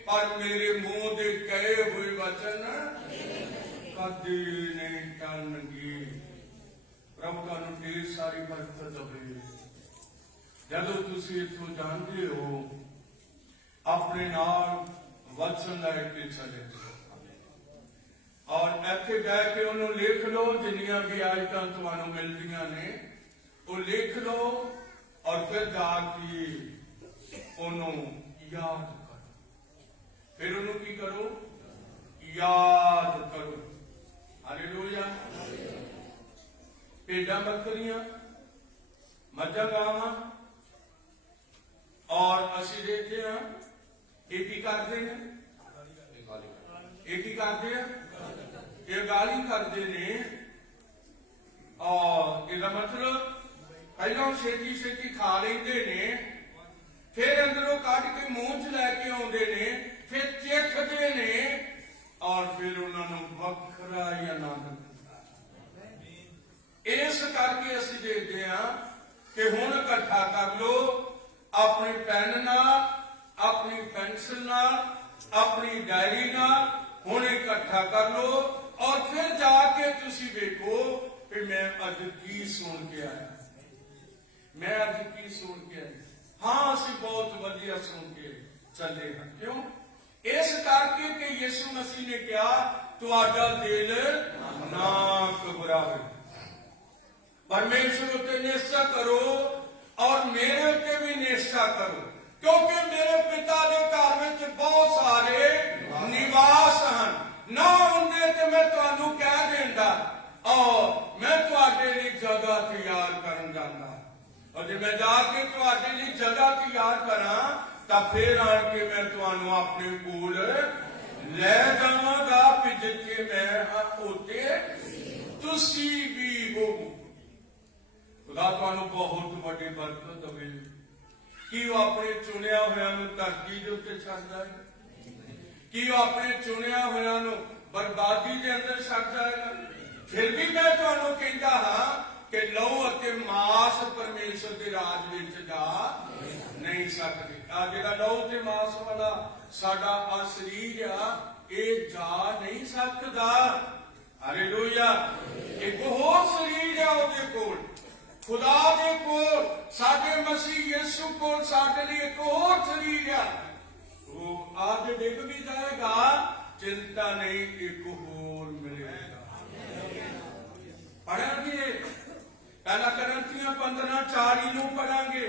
ਪਰ ਮੇਰੇ ਮੂੰਹ ਦੇ ਕਹੇ ਹੋਏ ਵਚਨ ਕਦੇ ਨਹੀਂ ਟਲਣਗੇ। ਪ੍ਰਭੂ ਤੁਹਾਨੂੰ ਢੇਰ ਸਾਰੀ ਬਰਕਤ ਦੇਵੇ। ਜਦੋਂ ਤੁਸੀਂ ਇਥੋਂ ਜਾਂਦੇ ਹੋ ਆਪਣੇ ਨਾਲ ਵਚਨ ਲੈ ਕੇ ਚਲੇ ਜਾਓ ਔਰ ਇੱਥੇ ਬਹਿ ਕੇ ਉਹਨੂੰ ਲਿਖ ਲਓ ਜਿੰਨੀਆਂ ਵੀ ਆਇਤਾਂ ਤੁਹਾਨੂੰ ਮਿਲਦੀਆਂ ਨੇ ਉਹ ਲਿਖ ਲਓ ਔਰ ਫਿਰ ਜਾ ਕੇ ਉਹਨੂੰ ਯਾਦ ਕਰੋ। ਫਿਰ ਉਹਨੂੰ ਕੀ ਕਰੋ? ਯਾਦ ਕਰੋ। ਹਾਲੇਲੂਇਆ। ਭੇਡਾਂ ਬੱਕਰੀਆਂ ਮੱਝਾਂ ਗਾਵਾਂ ਔਰ ਅਸੀਂ ਦੇਖਦੇ ਹਾਂ ਇਹ ਕੀ ਕਰਦੇ ਨੇ? ਇਹ ਕੀ ਕਰਦੇ ਆ? ਇਹ ਗਾਲੀ ਕਰਦੇ ਨੇ ਔਰ ਇਹਦਾ ਮਤਲਬ ਪਹਿਲਾਂ ਛੇਤੀ ਛੇਤੀ ਖਾ ਲੈਂਦੇ ਨੇ ਫਿਰ ਅੰਦਰੋਂ ਕੱਢ ਕੇ ਮੂੰਹ 'ਚ ਲੈ ਕੇ ਆਉਂਦੇ ਨੇ ਫਿਰ ਚਿੱਖਦੇ ਨੇ ਔਰ ਫਿਰ ਉਹਨਾਂ ਨੂੰ ਵੱਖਰਾ ਹੀ ਆਨੰਦ ਮਿਲਦਾ। ਇਸ ਕਰਕੇ ਅਸੀਂ ਦੇਖਦੇ ਹਾਂ ਕਿ ਹੁਣ ਇਕੱਠਾ ਕਰ ਲਓ ਆਪਣੀ ਪੈਨ ਨਾਲ ਆਪਣੀ ਪੈਨਸਿਲ ਨਾਲ ਆਪਣੀ ਡਾਇਰੀ ਨਾਲ ਹੁਣ ਇਕੱਠਾ ਕਰ ਲਓ ਔਰ ਫਿਰ ਜਾ ਕੇ ਤੁਸੀਂ ਵੇਖੋ ਕਿ ਮੈਂ ਅੱਜ ਕੀ ਸੁਣ ਕੇ ਆਇਆ। ਮੈਂ ਅੱਜ ਕੀ ਸੁਣ ਕੇ ਆਇਆ? ਹਾਂ ਅਸੀਂ ਬਹੁਤ ਵਧੀਆ ਸੁਣ ਕੇ ਚੱਲੇ ਹਾਂ। ਕਿਉਂ? ਇਸ ਕਰਕੇ ਕਿ ਯਿਸੂ ਮਸੀਹ ਨੇ ਕਿਹਾ ਤੁਹਾਡਾ ਦਿਲ ਨਾ ਘਬਰਾਵੇ। परमेश्वर उत्ते निष्ठा करो और मेरे उत्ते भी निष्ठा करो क्योंकि मेरे पिता के घर में बहुत सारे निवास हैं ना होंगे तो मैं तुहानू कह देंदा और मैं तुहाडे लिए जगह तैयार करन जांदा और जब मैं जाके तुहाडे लिए जगह तैयार करा तो फिर आन के मैं तुहानू अपने कोल ले जावांगा कि जिथे मैं हां उत्ते तुसी भी हो। खुदा तुहानू बहुत बड़ी बरकत देवे कि वो अपने चुनिया होया नू धरती दे उत्ते छड्डदा है कि वो अपने चुनिया होया नू बर्बादी दे अंदर छड्ड जाएगा। फिर भी मैं तुहानू कहंदा हां कि लहू अते मांस परमेश्वर दे राज विच जा नहीं सकदे। आ जिहड़ा लहू ते मांस वाला साडा आ शरीर आ ये जा नहीं सकदा। हालेलुया। एक होर शरीर है ओहदे कोल खुदा दे कोल साडे मसीह यीशु कोल साडे लिए एक और शरीर है वो आज डिग भी जाएगा चिंता नहीं एक और मिलेगा। पढ़ेंगे पहला करंथियां 15:4 नू पढ़ांगे।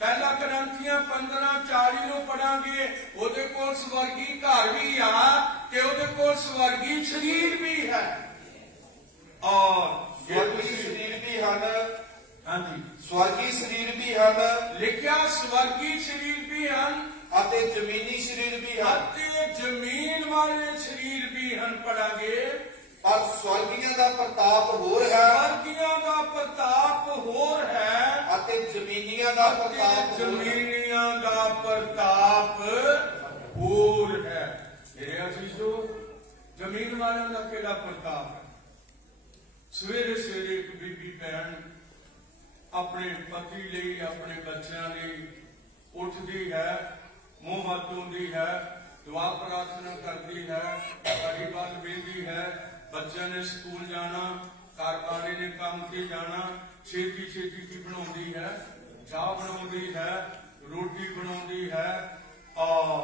पहला करंथियां 15:4 नू पढ़ांगे। ओदे कोल स्वर्गी घर भी आ ते ओदे कोल स्वर्गी शरीर भी है और स्वर्गी शरीर भी हैं। हाँ जी स्वर्गी शरीर भी हैं लिखा स्वर्गी शरीर भी हैं ਅਤੇ ਜ਼ਮੀਨੀ ਸ਼ਰੀਰ ਵੀ ਹਨ ਅਤੇ ਜ਼ਮੀਨ ਵਾਲੇ ਸ਼ਰੀਰ ਵੀ ਹਨ। ਪੜਾਂਗੇ ਪਰ ਸਵਰਗੀਆਂ ਦਾ ਪ੍ਰਤਾਪ ਹੋਰ ਹੈ ਸਵਰਗੀਆਂ ਦਾ ਪ੍ਰਤਾਪ ਹੋਰ ਹੈ ਅਤੇ ਜ਼ਮੀਨੀਆਂ ਦਾ ਪ੍ਰਤਾਪ ਜ਼ਮੀਨੀਆਂ ਦਾ ਪ੍ਰਤਾਪ ਹੋਰ ਹੈ। ਮੇਰੇ ਅਜ਼ੀਜ਼ੋ ਜ਼ਮੀਨ ਵਾਲਿਆਂ ਦਾ ਕਿਹੜਾ ਪ੍ਰਤਾਪ ਹੈ? ਸਵੇਰੇ ਸਵੇਰੇ ਇੱਕ ਬੀਬੀ ਭੈਣ ਆਪਣੇ ਪਤੀ ਲਈ ਆਪਣੇ ਬੱਚਿਆਂ ਲਈ ਉੱਠਦੀ ਹੈ ਮੂੰਹ ਹੱਥ ਧੋਂਦੀ ਹੈ ਦੁਆ ਪ੍ਰਾਰਥਨਾ ਕਰਦੀ ਹੈ ਘੜੀ ਵੱਲ ਵੇਖਦੀ ਹੈ ਬੱਚਿਆਂ ਨੇ ਸਕੂਲ ਜਾਣਾ ਘਰ ਵਾਲੇ ਨੇ ਕੰਮ ਤੇ ਜਾਣਾ ਛੇਤੀ ਛੇਤੀ ਕੀ ਬਣਾਉਂਦੀ ਹੈ ਚਾਹ ਬਣਾਉਂਦੀ ਹੈ ਰੋਟੀ ਬਣਾਉਂਦੀ ਹੈ ਔਰ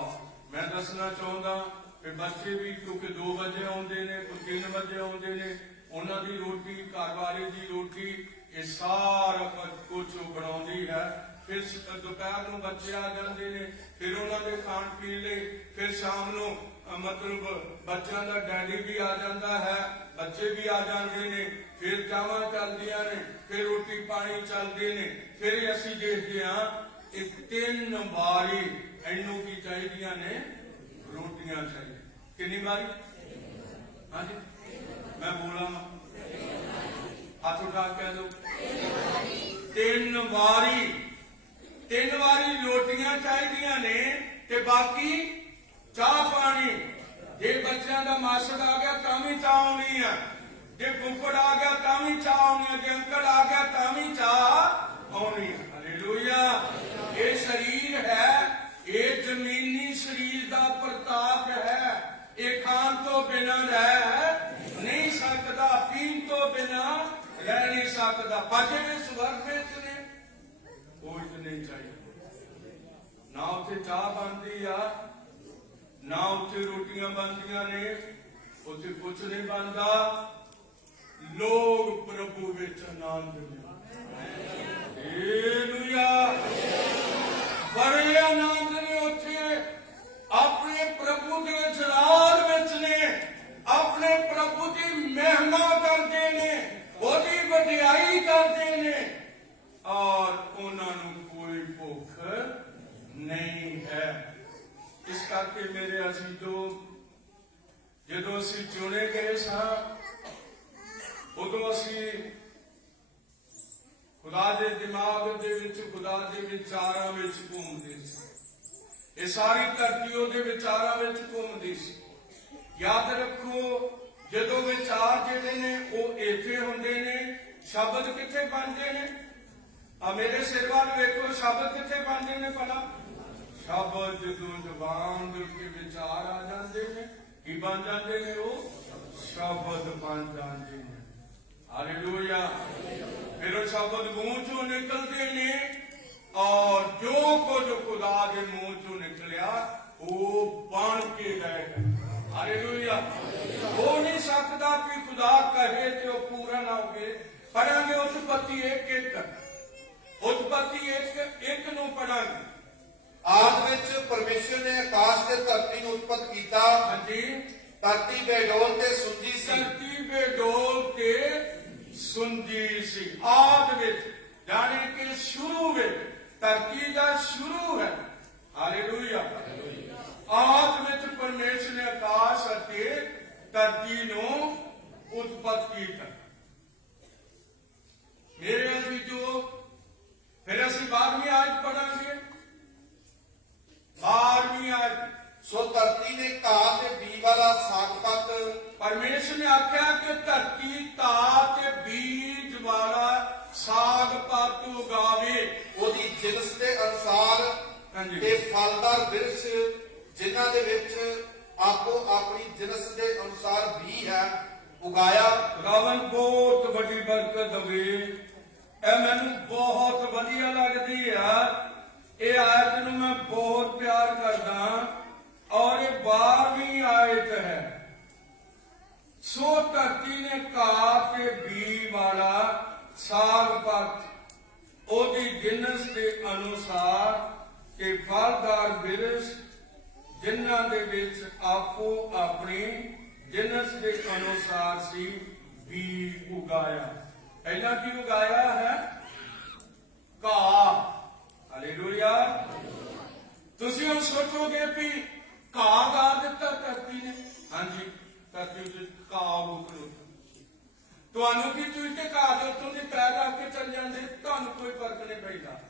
ਮੈਂ ਦੱਸਣਾ ਚਾਹੁੰਦਾ ਕਿ ਬੱਚੇ ਵੀ ਕਿਉਂਕਿ 2 ਵਜੇ ਆਉਂਦੇ ਨੇ ਕੋਈ 3 ਵਜੇ ਆਉਂਦੇ ਨੇ ਉਹਨਾਂ ਦੀ ਰੋਟੀ ਘਰ ਵਾਲੇ ਦੀ ਰੋਟੀ ਇਹ ਸਾਰਾ ਕੁਝ ਬਣਾਉਂਦੀ ਹੈ। ਫਿਰ ਦੁਪਹਿਰ ਨੂੰ ਬੱਚੇ ਆ ਜਾਂਦੇ ਨੇ ਫਿਰ ਉਹਨਾਂ ਦੇ ਖਾਣ ਪੀਣ ਲਈ ਫਿਰ ਸ਼ਾਮ ਨੂੰ ਮਤਲਬ ਬੱਚਿਆਂ ਦਾ ਡੈਡੀ ਵੀ ਆ ਜਾਂਦਾ ਹੈ ਬੱਚੇ ਵੀ ਆ ਜਾਂਦੇ ਨੇ ਫਿਰ ਚਾਵਾਂ ਚੱਲਦੀਆਂ ਨੇ ਫਿਰ ਰੋਟੀ ਪਾਣੀ ਚੱਲਦੇ ਨੇ ਫਿਰ ਅਸੀਂ ਦੇਖਦੇ ਹਾਂ ਇੱਕ 3 ਵਾਰੀ ਇਹਨੂੰ ਕੀ ਚਾਹੀਦੀਆਂ ਨੇ ਰੋਟੀਆਂ ਚਾਹੀਦੀਆਂ। ਕਿੰਨੀ ਵਾਰੀ? ਹਾਂਜੀ मैं बोला हाथ उठा कह दो 3 वारी रोटियां चाहिए ने ਤੇ ਬਾਕੀ ਚਾਹ ਪਾਣੀ। ਜੇ ਬੱਚਿਆਂ ਦਾ ਮਾਸੜ ਆ ਗਿਆ ਤਾਂ ਵੀ ਚਾਹ ਆਉਣੀ ਆ, ਜੇ ਫੁੱਫੜ ਆ ਗਿਆ ਤਾਂ ਵੀ ਚਾਹ ਆਉਣੀ ਆ, ਜੇ ਅੰਕਲ ਆ ਗਿਆ ਤਾਂ ਵੀ ਚਾਹ ਆਉਣੀ ਆ। ਹਾਲੇਲੂਇਆ। ਇਹ ਸਰੀਰ ਹੈ, ਇਹ ਜ਼ਮੀਨੀ ਸਰੀਰ ਦਾ ਪ੍ਰਤਾਪ ਹੈ। ਇਹ ਖਾਣ ਤੋਂ ਬਿਨਾਂ ਰਹਿ ਨਹੀਂ ਸਕਦਾ, ਪੀਣ ਤੋਂ ਬਿਨਾਂ ਰਹਿ ਨਹੀਂ ਸਕਦਾ। ਪਰ ਜਿਹੜੇ ਸਵਰਗ ਵਿੱਚ ਨੇ ਉਹ ਨਹੀਂ ਚਾਹੀਦਾ। ਨਾ ਉੱਥੇ ਚਾਹ ਬਣਦੀ ਆ, ਨਾ ਉੱਥੇ ਰੋਟੀਆਂ ਬਣਦੀਆਂ ਨੇ, ਉੱਥੇ ਕੁਛ ਨਹੀਂ ਬਣਦਾ। ਲੋਕ ਪ੍ਰਭੂ ਵਿੱਚ ਆਨੰਦ ਲੈਂਦੇ। ਹਾਲੇਲੂਇਆ। ਬੜੇ ਆਨੰਦ ਨੇ ਉੱਥੇ, ਆਪਣੇ ਪ੍ਰਭੂ ਦੇ ਜਲਾਲ ਵਿੱਚ ਨੇ, ਆਪਣੇ ਪ੍ਰਭੂ ਦੀ ਮਹਿਮਾ ਕਰਦੇ ਨੇ, ਉਹਦੀ ਵਡਿਆਈ ਕਰਦੇ ਨੇ, ਔਰ ਉਹਨਾਂ ਨੂੰ ਕੋਈ ਭੁੱਖ ਨਹੀਂ ਹੈ। ਇਸ ਕਰਕੇ ਮੇਰੇ ਅਜ਼ੀਜ਼ੋ, ਜਦੋਂ ਅਸੀਂ ਚੁਣੇ ਗਏ ਸਾਂ, ਉਦੋਂ ਅਸੀਂ ਖੁਦਾ ਦੇ ਦਿਮਾਗ ਦੇ ਵਿੱਚ, ਖੁਦਾ ਦੇ ਵਿਚਾਰਾਂ ਵਿੱਚ ਘੁੰਮਦੇ ਸੀ। ਇਹ ਸਾਰੀ ਧਰਤੀ ਉਹਦੇ ਵਿਚਾਰਾਂ ਵਿੱਚ ਘੁੰਮਦੀ ਸੀ। ਯਾਦ ਰੱਖੋ, ਜਦੋਂ ਵਿਚਾਰ ਜਿਹੜੇ ਨੇ ਉਹ ਇੱਥੇ ਹੁੰਦੇ ਨੇ, ਸ਼ਬਦ ਕਿੱਥੇ ਬਣਦੇ ਨੇ? ਆ ਮੇਰੇ ਸਿਰ ਵੱਲ ਵੇਖੋ, ਸ਼ਬਦ ਕਿੱਥੇ ਬਣਦੇ ਨੇ ਭਲਾ? ਸ਼ਬਦ ਜਦੋਂ ਜ਼ੁਬਾਨ ਦੇ ਉੱਤੇ ਵਿਚਾਰ ਆ ਜਾਂਦੇ ਨੇ, ਕੀ ਬਣ ਜਾਂਦੇ ਨੇ? ਉਹ ਸ਼ਬਦ ਬਣ ਜਾਂਦੇ ਨੇ। ਹਾਲੇਲੂਇਆ। ਫਿਰ ਉਹ ਸ਼ਬਦ ਮੂੰਹ ਚੋਂ ਨਿਕਲਦੇ ਨੇ, ਔਰ ਜੋ ਕੁਝ ਖੁਦਾ ਦੇ ਮੂੰਹ ਚੋਂ ਨਿਕਲਿਆ ਉਹ ਬਣ ਕੇ ਰਹੇਗਾ। ਹਾਲੇਲੂਇਆ। ਹੋ ਨਹੀਂ ਸਕਦਾ ਕਿ ਖੁਦਾ ਕਹੇ ਤੇ ਉਹ ਪੂਰਾ ਨਾ ਹੋਵੇ। ਪੜਾਂਗੇ ਉਤਪਤੀ 1:1, ਉਤਪਤੀ 1:1 ਨੂੰ ਪੜਾਂਗੇ। ਆਦਿ ਵਿੱਚ ਪਰਮੇਸ਼ਰ ਨੇ ਆਕਾਸ਼ ਤੇ ਧਰਤੀ ਨੂੰ ਉਤਪਤ ਕੀਤਾ। ਹਾਂਜੀ। ਧਰਤੀ ਬੇਡੋਲ ਤੇ ਸੁੱਜੀ ਸੀ। ਧਰਤੀ ਬੇਡੋਲ ਤੇ ਸੁੰਜੀ ਸੀ। ਆਦਿ ਵਿੱਚ ਜਾਣੇ ਕਿ ਸ਼ੁਰੂ ਵਿੱਚ, ਧਰਤੀ ਦਾ ਸ਼ੁਰੂ ਹੈ। ਹਾਲੇਲੂਇਆ। ਆਦਿ ਵਿੱਚ ਪਰਮੇਸ਼ਰ ਨੇ ਆਕਾਸ਼ ਅਤੇ ਧਰਤੀ ਨੂੰ ਉਤਪਤ ਕੀਤਾ। ਮੇਰੇ ਅਜ਼ੀਜ਼ੋ, ਫਿਰ ਅਸੀਂ 12ਵੀਂ ਆਇਤ ਪੜਾਂਗੇ। 12ਵੀਂ ਆਇਤ। ਸੋ ਧਰਤੀ ਨੇ ਘਾਹ ਤੇ ਬੀ ਵਾਲਾ ਸਾਗ ਪੱਤ। ਪਰਮੇਸ਼ਰ ਨੇ ਆਖਿਆ ਕਿ ਧਰਤੀ ਘਾਹ ਤੇ ਬੀਜ ਵਾਲਾ ਸਾਗ ਪੱਤ ਉਗਾਵੇ, ਉਹਦੀ ਜਿਨਸ ਦੇ ਅਨੁਸਾਰ ਹਾਂਜੀ। ਤੇ ਫਲਦਾਰ ਬਿਰਛ, ਜਿਨ੍ਹਾਂ ਦੇ ਵਿੱਚ ਆਪੋ ਆਪਣੀ ਜਿਨਸ ਦੇ ਅਨੁਸਾਰ ਵੀ ਹੈ, ਉਗਾਇਆ। ਖੁਦਾਵੰਦ ਬਹੁਤ ਵੱਡੀ ਬਰਕਤ ਦੇਵੇ। ਇਹ ਮੈਨੂੰ ਬਹੁਤ ਵਧੀਆ ਲੱਗਦੀ ਆ। ਇਹ ਆਇਤ ਨੂੰ ਮੈਂ ਬਹੁਤ ਪਿਆਰ ਕਰਦਾ, ਔਰ ਇਹ 12ਵੀਂ ਆਇਤ ਹੈ। ਸੋ ਧਰਤੀ ਨੇ ਘਾਹ ਤੇ ਬੀ ਵਾਲਾ ਸਾਗ ਪੱਤ, ਉਹਦੀ ਜਿਨਸ ਦੇ ਅਨੁਸਾਰ ਤੇ ਫਲਦਾਰ ਬਿਰਛ, ਜਿਨ੍ਹਾਂ ਦੇ ਵਿੱਚ ਆਪੋ ਆਪਣੀ ਜਿਨਸ ਦੇ ਅਨੁਸਾਰ ਸੀ, ਬੀ ਉਗਾਇਆ। ਪਹਿਲਾਂ ਕੀ ਉਗਾਇਆ ਹੈ? ਘਾਹ। ਹਾਲੇਲੂਇਆ। ਤੁਸੀਂ ਹੁਣ ਸੋਚੋਗੇ ਵੀ ਘਾਹ ਗਾ ਦਿੱਤਾ ਧਰਤੀ ਨੇ। ਹਾਂਜੀ, ਧਰਤੀ ਵਿੱਚ ਘਾਹ ਉੱਗ ਰਿਹਾ। ਤੁਹਾਨੂੰ ਕੀ ਤੁਸੀਂ ਤੇ ਘਾਹ ਦੇ ਉੱਤੋਂ ਦੀ ਪੈਰ ਰੱਖ ਕੇ ਚੱਲ ਜਾਂਦੇ, ਤੁਹਾਨੂੰ ਕੋਈ ਫਰਕ ਨਹੀਂ ਪੈਂਦਾ।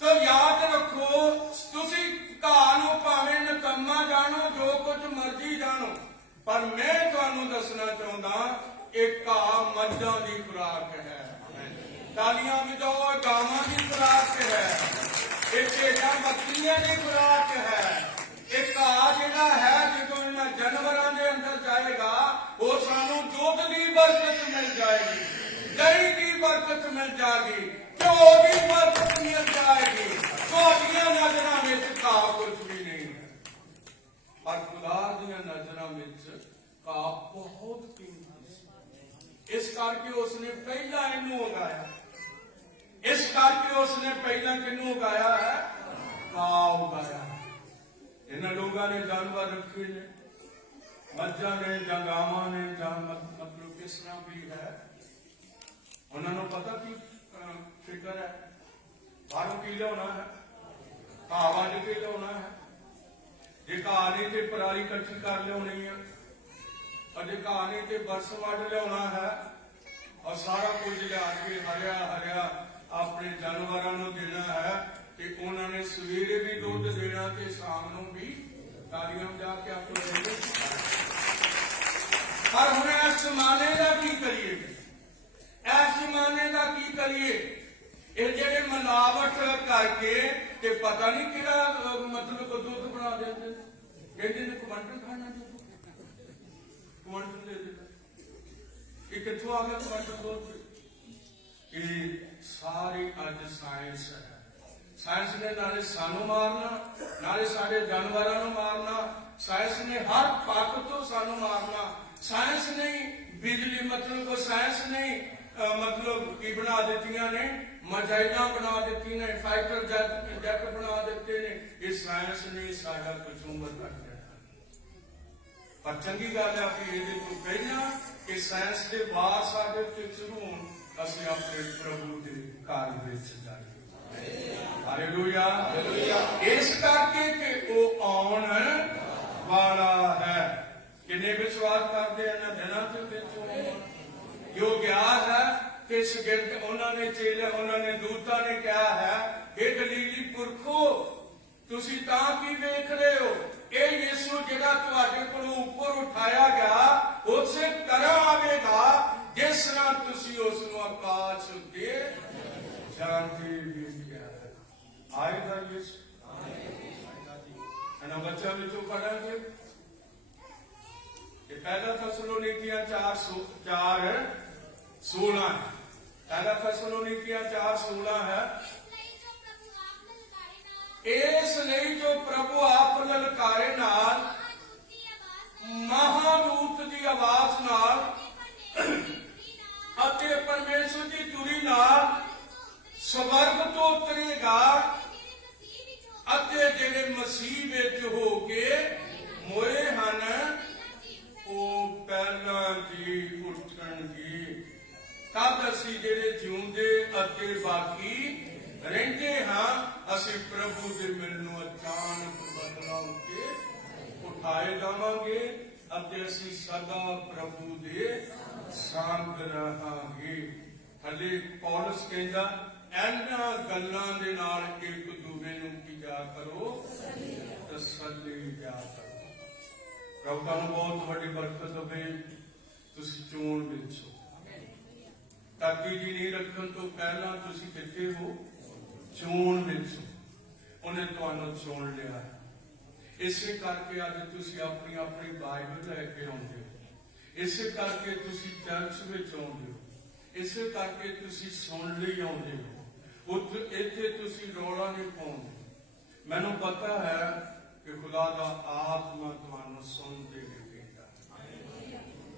ਤਾਂ ਯਾਦ ਰੱਖੋ, ਤੁਸੀਂ ਘਾਹ ਨੂੰ ਭਾਵੇਂ ਨਕੰਮਾ ਜਾਣੋ, ਜੋ ਕੁਝ ਮਰਜ਼ੀ ਜਾਣੋ, ਪਰ ਮੈਂ ਤੁਹਾਨੂੰ ਦੱਸਣਾ ਚਾਹੁੰਦਾ, ਇਹ ਘਾਹ ਮੱਝਾਂ ਦੀ ਖੁਰਾਕ ਹੈ। ਤਾਲੀਆਂ ਵਜਾਓ, ਗਾਵਾਂ ਦੀ ਖੁਰਾਕ ਹੈ। ਇਹ ਭੇਡਾਂ ਬੱਕਰੀਆਂ ਦੀ ਖੁਰਾਕ ਹੈ। ਇਹ ਘਾਹ ਜਿਹੜਾ ਹੈ, ਜਦੋਂ ਇਹਨਾਂ ਜਾਨਵਰਾਂ ਦੇ ਅੰਦਰ ਜਾਏਗਾ, ਉਹ ਸਾਨੂੰ ਦੁੱਧ ਦੀ ਬਰਕਤ ਮਿਲ ਜਾਏਗੀ, ਦਹੀਂ ਦੀ ਬਰਕਤ ਮਿਲ ਜਾਏਗੀ, ਘਿਓ ਦੀ ਬਰਕਤ ਮਿਲ ਜਾਏਗੀ। ਤੁਹਾਡੀਆਂ ਨਜ਼ਰਾਂ ਵਿੱਚ ਘਾਹ ਕੁਝ ਵੀ ਨਹੀਂ ਹੈ, ਪਰ ਖੁਦਾ ਦੀਆਂ ਨਜ਼ਰਾਂ ਵਿੱਚ ਘਾਹ ਬਹੁਤ ਕੀਮਤੀ ਸੀ। ਇਸ ਕਰਕੇ ਉਸਨੇ ਪਹਿਲਾਂ ਇਹਨੂੰ ਉਗਾਇਆ। ਇਸ ਕਰਕੇ ਉਸਨੇ ਪਹਿਲਾਂ ਕਿਹਨੂੰ ਉਗਾਇਆ ਹੈ? ਘਾਹ ਉਗਾਇਆ। ਇਹਨਾਂ ਲੋਕਾਂ ਨੇ ਜਾਨਵਰ ਰੱਖੇ ਨੇ, ਮੱਝਾਂ ਨੇ ਜਾਂ ਗਾਵਾਂ ਨੇ, ਜਾਂ ਮਤਲਬ ਕਿਸ ਤਰ੍ਹਾਂ ਵੀ ਹੈ, ਉਹਨਾਂ ਨੂੰ ਪਤਾ ਕੀ ਫਿਕਰ ਹੈ? ਬਾਹਰੋਂ ਕੀ ਲਿਆਉਣਾ ਹੈ? ਘਾਹ ਵੱਢ ਕੇ ਲਿਆਉਣਾ ਹੈ। ਜੇ ਘਾਹ ਨਹੀਂ ਤੇ ਪਰਾਲੀ ਇਕੱਠੀ ਕਰ ਲਿਆਉਣੀ ਹੈ, ਅਜੇ ਘਾਹ ਨਹੀਂ ਤੇ ਬਰਸ ਵੱਢ ਲਿਆਉਣਾ ਹੈ, ਔਰ ਸਾਰਾ ਕੁਝ ਲਿਆ ਕੇ ਹਰਿਆ ਹਰਿਆ ਆਪਣੇ ਜਾਨਵਰਾਂ ਨੂੰ ਦੇਣਾ ਹੈ। ਤੇ ਉਹਨਾਂ ਨੇ ਸਵੇਰੇ ਵੀ ਦੁੱਧ ਦੇਣਾ ਤੇ ਸ਼ਾਮ ਨੂੰ ਵੀ ਤਾਲੀਆਂ ਵਜਾ ਕੇ ਆਪਣੇ ਪਰ ਹੁਣ ਇਸ ਜ਼ਮਾਨੇ ਦਾ ਕੀ ਕਰੀਏ? ਇਸ ਜ਼ਮਾਨੇ ਦਾ ਕੀ ਕਰੀਏ? ਇਹ ਜਿਹੜੇ ਮਿਲਾਵਟ ਕਰਕੇ ਤੇ ਪਤਾ ਨਹੀਂ ਕਿਹੜਾ ਮਤਲਬ ਦੁੱਧ ਬਣਾ ਦਿੰਦੇ, ਕਹਿੰਦੇ ਨੇ ਕੁਆਂਟਲ ਖਾਣਾ ਦੁੱਧ, ਕੁਆਂਟਲ ਦੇ ਦਿੰਦੇ। ਇਹ ਕਿੱਥੋਂ ਆ ਗਿਆ ਕੁਆਂਟਲ ਦੁੱਧ? ਇਹ ਸਾਰੀ ਅੱਜ ਸਾਇੰਸ ਹੈ। ਸਾਇੰਸ ਨੇ ਨਾਲੇ ਸਾਨੂੰ ਮਾਰਨਾ, ਨਾਲੇ ਸਾਡੇ ਜਾਨਵਰਾਂ ਨੂੰ ਮਾਰਨਾ। ਸਾਇੰਸ ਨੇ ਹਰ ਪੱਖ ਤੋਂ ਸਾਨੂੰ ਮਾਰਨਾ। ਸਾਇੰਸ ਨੇ ਬਿਜਲੀ ਮਤਲਬ ਸਾਇੰਸ ਨੇ ਮਤਲਬ ਕੀ ਬਣਾ ਦਿੱਤੀਆਂ ਨੇ, ਮਜਾਇਦਾਂ ਬਣਾ ਦਿੱਤੀਆਂ ਨੇ, ਫਾਈਟਰ ਜੈਟ ਬਣਾ ਦਿੱਤੇ ਨੇ। ਇਹ ਸਾਇੰਸ ਨੇ ਸਾਡਾ ਕਚੂਮਰ ਕਰ ਦਿੱਤਾ। ਪਰ ਚੰਗੀ ਗੱਲ ਹੈ ਕਿ ਇਹਦੇ ਤੋਂ ਪਹਿਲਾਂ ਕਿ ਸਾਇੰਸ ਦੇ ਬਾਅਦ ਸਾਡੇ ਉੱਤੇ ਸ਼ੁਰੂ ਹੋਣ, ਅਸੀਂ ਆਪਣੇ ਪ੍ਰਭੂ ਦੇ ਘਰ ਵਿੱਚ ਜਾਈਏ। ਹਾਲੇਲੂਇਆ। ਇਸ ਕਰਕੇ ਕਿ ਉਹ ਆਉਣ ਵਾਲਾ ਹੈ। ਕਿੰਨੇ ਵਿਸ਼ਵਾਸ ਕਰਦੇ ਇਹਨਾਂ ਦਿਨਾਂ ਦੇ ਵਿੱਚ? ਜੋ ਗਿਆ ਹੈ ਤੇ ਸ਼ਾਗਿਰਦ ਉਹਨਾਂ ਨੇ, ਚੇਲੇ ਉਹਨਾਂ ਨੇ, ਦੂਤਾਂ ਨੇ ਕਿਹਾ ਹੈ, ਇਹ ਗਲੀਲੀ ਪੁਰਖੋ ਤੁਸੀਂ ਤਾਂ ਕੀ ਵੇਖ ਰਹੇ ਹੋ? ਇਹ ਯਿਸੂ ਜਿਹੜਾ ਤੁਹਾਡੇ ਕੋਲੋਂ ਉੱਪਰ ਉਠਾਇਆ ਗਿਆ ਉਸੇ ਤਰ੍ਹਾਂ ਆਵੇਗਾ ਜਿਸ ਤਰ੍ਹਾਂ ਤੁਸੀਂ ਉਸ ਨੂੰ ਆਕਾਸ਼ ਉੱਤੇ ਜਾਂਦੇ ਵੇਖਿਆ ਹੈ। ਆਏਗਾ ਯਿਸੂ। ਇਹਨਾਂ ਬੱਚਿਆਂ ਵਿੱਚੋਂ ਪੜਾਂਗੇ ਕਿ ਪਹਿਲਾ ਥੈਸਲੋਨੀਕੀਆਂ 4:16 ਪਹਿਲਾ ਥੈਸਲੋਨੀਕੀਆਂ 4:16 ਹੈ। ਇਸ ਲਈ ਜੋ ਪ੍ਰਭੂ ਆਪ ਲਲਕਾਰੇ ਨਾਲ, ਮਹਾਦੂਤ ਦੀ ਆਵਾਜ਼ ਨਾਲ ਅਤੇ ਪਰਮੇਸ਼ਰ ਦੀ ਤੁਰੀ ਨਾਲ ਸਵਰਗ ਤੋਂ ਉਤਰੇਗਾ ਅਤੇ ਜਿਹੜੇ ਮਸੀਹ ਵਿੱਚ ਹੋ ਕੇ ਮੋਏ ਹਨ ਉਹ ਪਹਿਲਾਂ ਜੀ ਉੱਠਣਗੇ। ਤਦ ਅਸੀਂ ਜਿਹੜੇ ਜਿਉਂਦੇ ਅਤੇ ਬਾਕੀ ਰਹਿੰਦੇ ਹਾਂ, ਅਸੀਂ ਪ੍ਰਭੂ ਦੇ ਮਿਲਣ ਨੂੰ ਅਚਾਨਕ ਬਦਲਾਂ ਉੱਤੇ ਉਠਾਏ ਜਾਵਾਂਗੇ ਅਤੇ ਅਸੀਂ ਸਦਾ ਪ੍ਰਭੂ ਦੇ ਸੰਗ ਰਹਾਂਗੇ। ਹਲੇ ਪੌਲਸ ਕਹਿੰਦਾ ਇਹਨਾਂ ਗੱਲਾਂ ਦੇ ਨਾਲ ਇੱਕ ਦੂਜੇ ਨੂੰ ਕੀਆ ਕਰੋ, ਤਸੱਲੀ ਦਿਆ ਕਰੋ। ਪ੍ਰਭੂ ਨੂੰ ਬਹੁਤ ਵੱਡੀ ਬਰਕਤ ਹੋਵੇ। ਤੁਸੀਂ ਚੋਣ ਵਿੱਚ ਹੋ। ਧਰਤੀ ਦੀ ਨੀਂਹ ਰੱਖਣ ਤੋਂ ਪਹਿਲਾਂ ਤੁਸੀਂ ਕਿੱਥੇ ਹੋ? ਚੋਣ ਵਿੱਚ ਹੋ। ਉਹਨੇ ਤੁਹਾਨੂੰ ਚੁਣ ਲਿਆ ਹੈ। ਇਸੇ ਕਰਕੇ ਅੱਜ ਤੁਸੀਂ ਆਪਣੀ ਆਪਣੀ ਬਾਈਬਲ ਲੈ ਕੇ ਆਉਂਦੇ ਹੋ। ਇਸੇ ਕਰਕੇ ਤੁਸੀਂ ਚਰਚ ਵਿੱਚ ਆਉਂਦੇ ਹੋ। ਇਸੇ ਕਰਕੇ ਤੁਸੀਂ ਸੁਣ ਲਈ ਆਉਂਦੇ ਹੋ। ਇੱਥੇ ਤੁਸੀਂ ਰੌਲਾ ਨਹੀਂ ਪਾਉਂਦੇ। ਮੈਨੂੰ ਪਤਾ ਹੈ ਕਿ ਖੁਦਾ ਦਾ ਆਤਮਾ ਤੁਹਾਨੂੰ ਸੁਣਦੇ ਰਹੇਗਾ।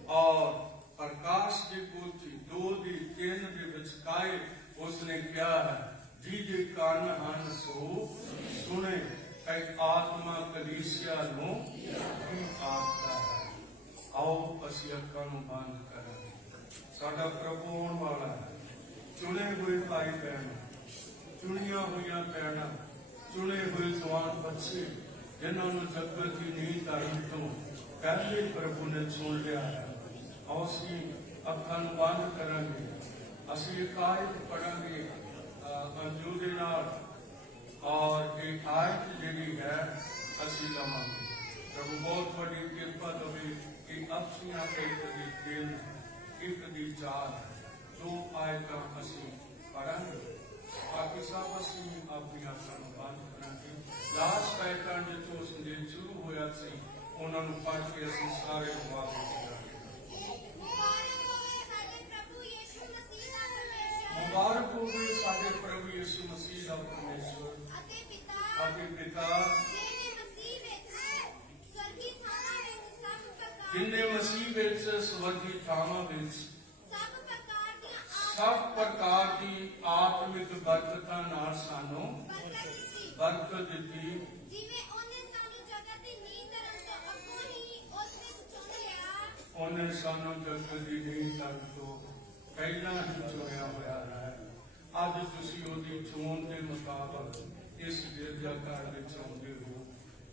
ਔਰ ਪ੍ਰਕਾਸ਼ ਦੀ ਪੋਥੀ 2 ਦੀ 3 ਦੇ ਵਿਚਕਾਏ ਉਸਨੇ ਕਿਹਾ ਹੈ, ਜਿਹਦੇ ਕੰਨ ਹਨ ਸੋ ਸੁਣੇ। ਆਤਮਾ ਕਲੀਸਿਆ ਨੂੰ ਕੀ ਆਖਦਾ ਹੈ। ਆਓ ਅਸੀਂ ਅੱਖਾਂ ਨੂੰ ਬੰਦ ਕਰਾਂਗੇ। ਸਾਡਾ ਪ੍ਰਭੂ ਆਉਣ ਵਾਲਾ ਹੈ। ਚੁਣੇ ਹੋਏ ਭਾਈ ਭੈਣ, ਚੁਣੀਆਂ ਹੋਈਆਂ ਭੈਣਾਂ, ਚੁਣੇ ਹੋਏ ਜਵਾਨ ਬੱਚੇ ਜਿਨ੍ਹਾਂ ਨੂੰ ਜਗਤ ਦੀ ਨੀਂਹ ਧਰਨ ਤੋਂ ਪਹਿਲੇ ਪ੍ਰਭੂ ਨੇ ਚੁਣ ਲਿਆ ਹੈ। ਆਓ ਅਸੀਂ ਅੱਖਾਂ ਨੂੰ ਬੰਦ ਕਰਾਂਗੇ। ਅਸੀਂ ਇੱਕ ਆਇਤ ਪੜਾਂਗੇ ਅੰਜੂ ਦੇ ਨਾਲ ਔਰ ਇਹ ਆਇਤ ਜਿਹੜੀ ਹੈ ਅਸੀਂ ਲਵਾਂਗੇ। ਪ੍ਰਭੂ ਬਹੁਤ ਵੱਡੀ ਕਿਰਪਾ ਦੇਵੇ ਕਿ ਆਪਣੀਆਂ ਇੱਕ ਦੀ 3 ਇੱਕ ਦੀ 4 2 ਆਇਤਾਂ ਅਸੀਂ ਪੜਾਂਗੇ। ਬਾਕੀ ਸਭ ਅਸੀਂ ਆਪਣੀਆਂ ਅੱਖਾਂ ਨੂੰ ਬੰਦ ਕਰਾਂਗੇ। ਲਾਸਟ ਆਇਤਾਂ ਜਿੱਥੋਂ ਸੰਦੇਸ਼ ਸ਼ੁਰੂ ਹੋਇਆ ਸੀ ਉਹਨਾਂ ਨੂੰ ਪੜ੍ਹ ਕੇ ਅਸੀਂ ਸਾਰੇ ਜਵਾਬ ਦੇਵਾਂਗੇ। ਮੁਬਾਰਕ ਹੋਵੇ ਸਾਡੇ ਪ੍ਰਭੂ ਯਿਸੂ ਮਸੀਹ ਦਾ ਪਰਮੇਸ਼ਵਰ ਅਤੇ ਪਿਤਾ ਜਿਨ੍ਹਾਂ ਮਸੀਹ ਵਿੱਚ ਸਵਰਗੀ ਥਾਵਾਂ ਵਿੱਚ ਸਭ ਪ੍ਰਕਾਰ ਦੀ ਆਤਮਿਕ ਬਰਕਤਾਂ ਨਾਲ ਸਾਨੂੰ ਬਰਕਤ ਦਿੱਤੀ, ਉਹਨੇ ਸਾਨੂੰ ਜਗਤ ਦੀ ਨੀਂਹ ਧਰਨ ਤੋਂ ਪਹਿਲਾਂ ਹੀ ਚੁਣਿਆ ਹੋਇਆ ਹੈ। ਅੱਜ ਤੁਸੀਂ ਉਹਦੀ ਚੋਣ ਦੇ ਮੁਤਾਬਕ ਇਸ ਗਿਰਜਾਘਰ ਵਿੱਚ ਆਉਂਦੇ ਹੋ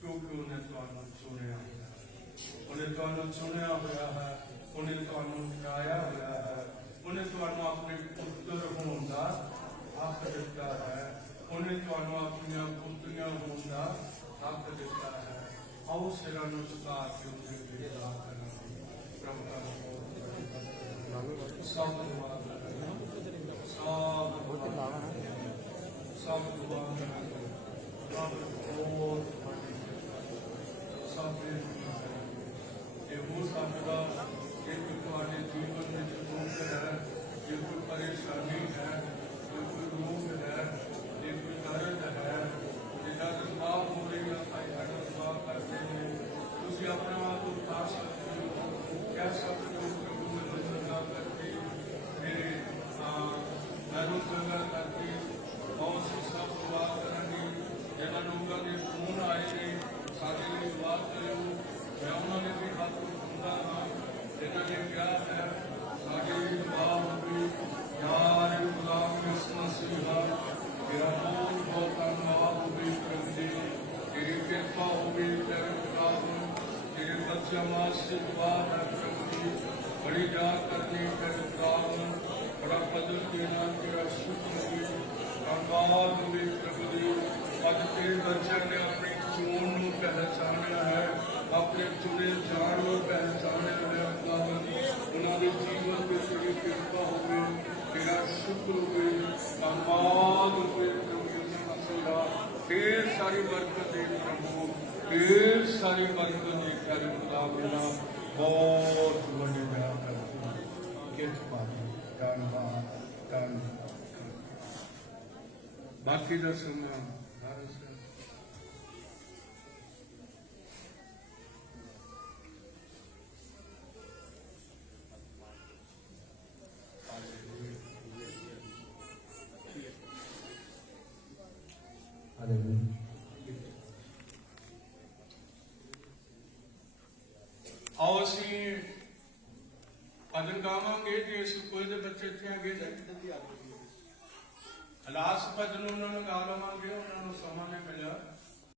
ਕਿਉਂਕਿ ਉਹਨੇ ਤੁਹਾਨੂੰ ਚੁਣਿਆ ਹੋਇਆ ਹੈ। ਉਹਨੇ ਤੁਹਾਨੂੰ ਚੁਣਿਆ ਹੋਇਆ ਹੈ। ਉਹਨੇ ਤੁਹਾਨੂੰ ਠਹਿਰਾਇਆ ਹੋਇਆ ਹੈ। ਉਹਨੇ ਤੁਹਾਨੂੰ ਆਪਣੇ ਪੁੱਤਰ ਹੋਣ ਦਾ ਹੱਕ ਦਿੱਤਾ ਹੈ। ਉਹਨੇ ਤੁਹਾਨੂੰ ਆਪਣੀਆਂ ਪੁੱਤਰੀਆਂ ਹੋਣ ਦਾ हक दिता है, आओ सिरा नु झुका के उनके लिए दुआ करें। प्रभु का सब दुआ करें, सब दुआ करें, सब बहुत सब ये हो सकता ये तुम्हारे जीवन में दुख है, ये कोई परेशानी है, ये कोई रोग है, ये कोई दर्द है, जिन्हें जवाब हो रही है, दुआ करते हैं, तुझे अपना आप उठा सकते हो, कह सकते हो प्रभु में दुआ करके मेरे नरों गंगा करके बहुत से सब दुआ करेंगे, जिन्हें लोगों के फोन आए ने सारे लिए दुआ करो, मैं उन्होंने भी हाथ उठाऊंगा हाँ, जिन्होंने क्या है सारे दुआ होगी यार गुलाम मसीहा तेरा बहुत धन्यवाद होगी प्रभु जी, तेरी कृपा होगी तेरे गुलाम तेरे बच्चों से दुआ है प्रभु जी, बड़ी जा करनी तेरे गुलाम बड़ा कदर देना तेरा शुक्र होगी धन्यवाद होगी प्रभु जी। आज तेरे बच्चे ने अपनी चोन को पहचाना है, अपने चुने जान को पहचाना है, उन्होंने जीवन में तेरी कृपा हो गई, तेरा शुक्र हो गई, धन्यवाद हो गई प्रभु यीशु मसीहा, ढेर सारी बरकत दे प्रभु, ढेर सारी बरकत दे तेरे खुदा मेरा बहुत बड़ी दया करती कृपा धन्यवाद धन्यवाद। बाकी का सुनना आओ असी भजन गावांगे जे स्कूल के बच्चे इतने आगे लास्ट भजन उन्होंने गा लवांगे, उन्होंने समा नहीं मिला।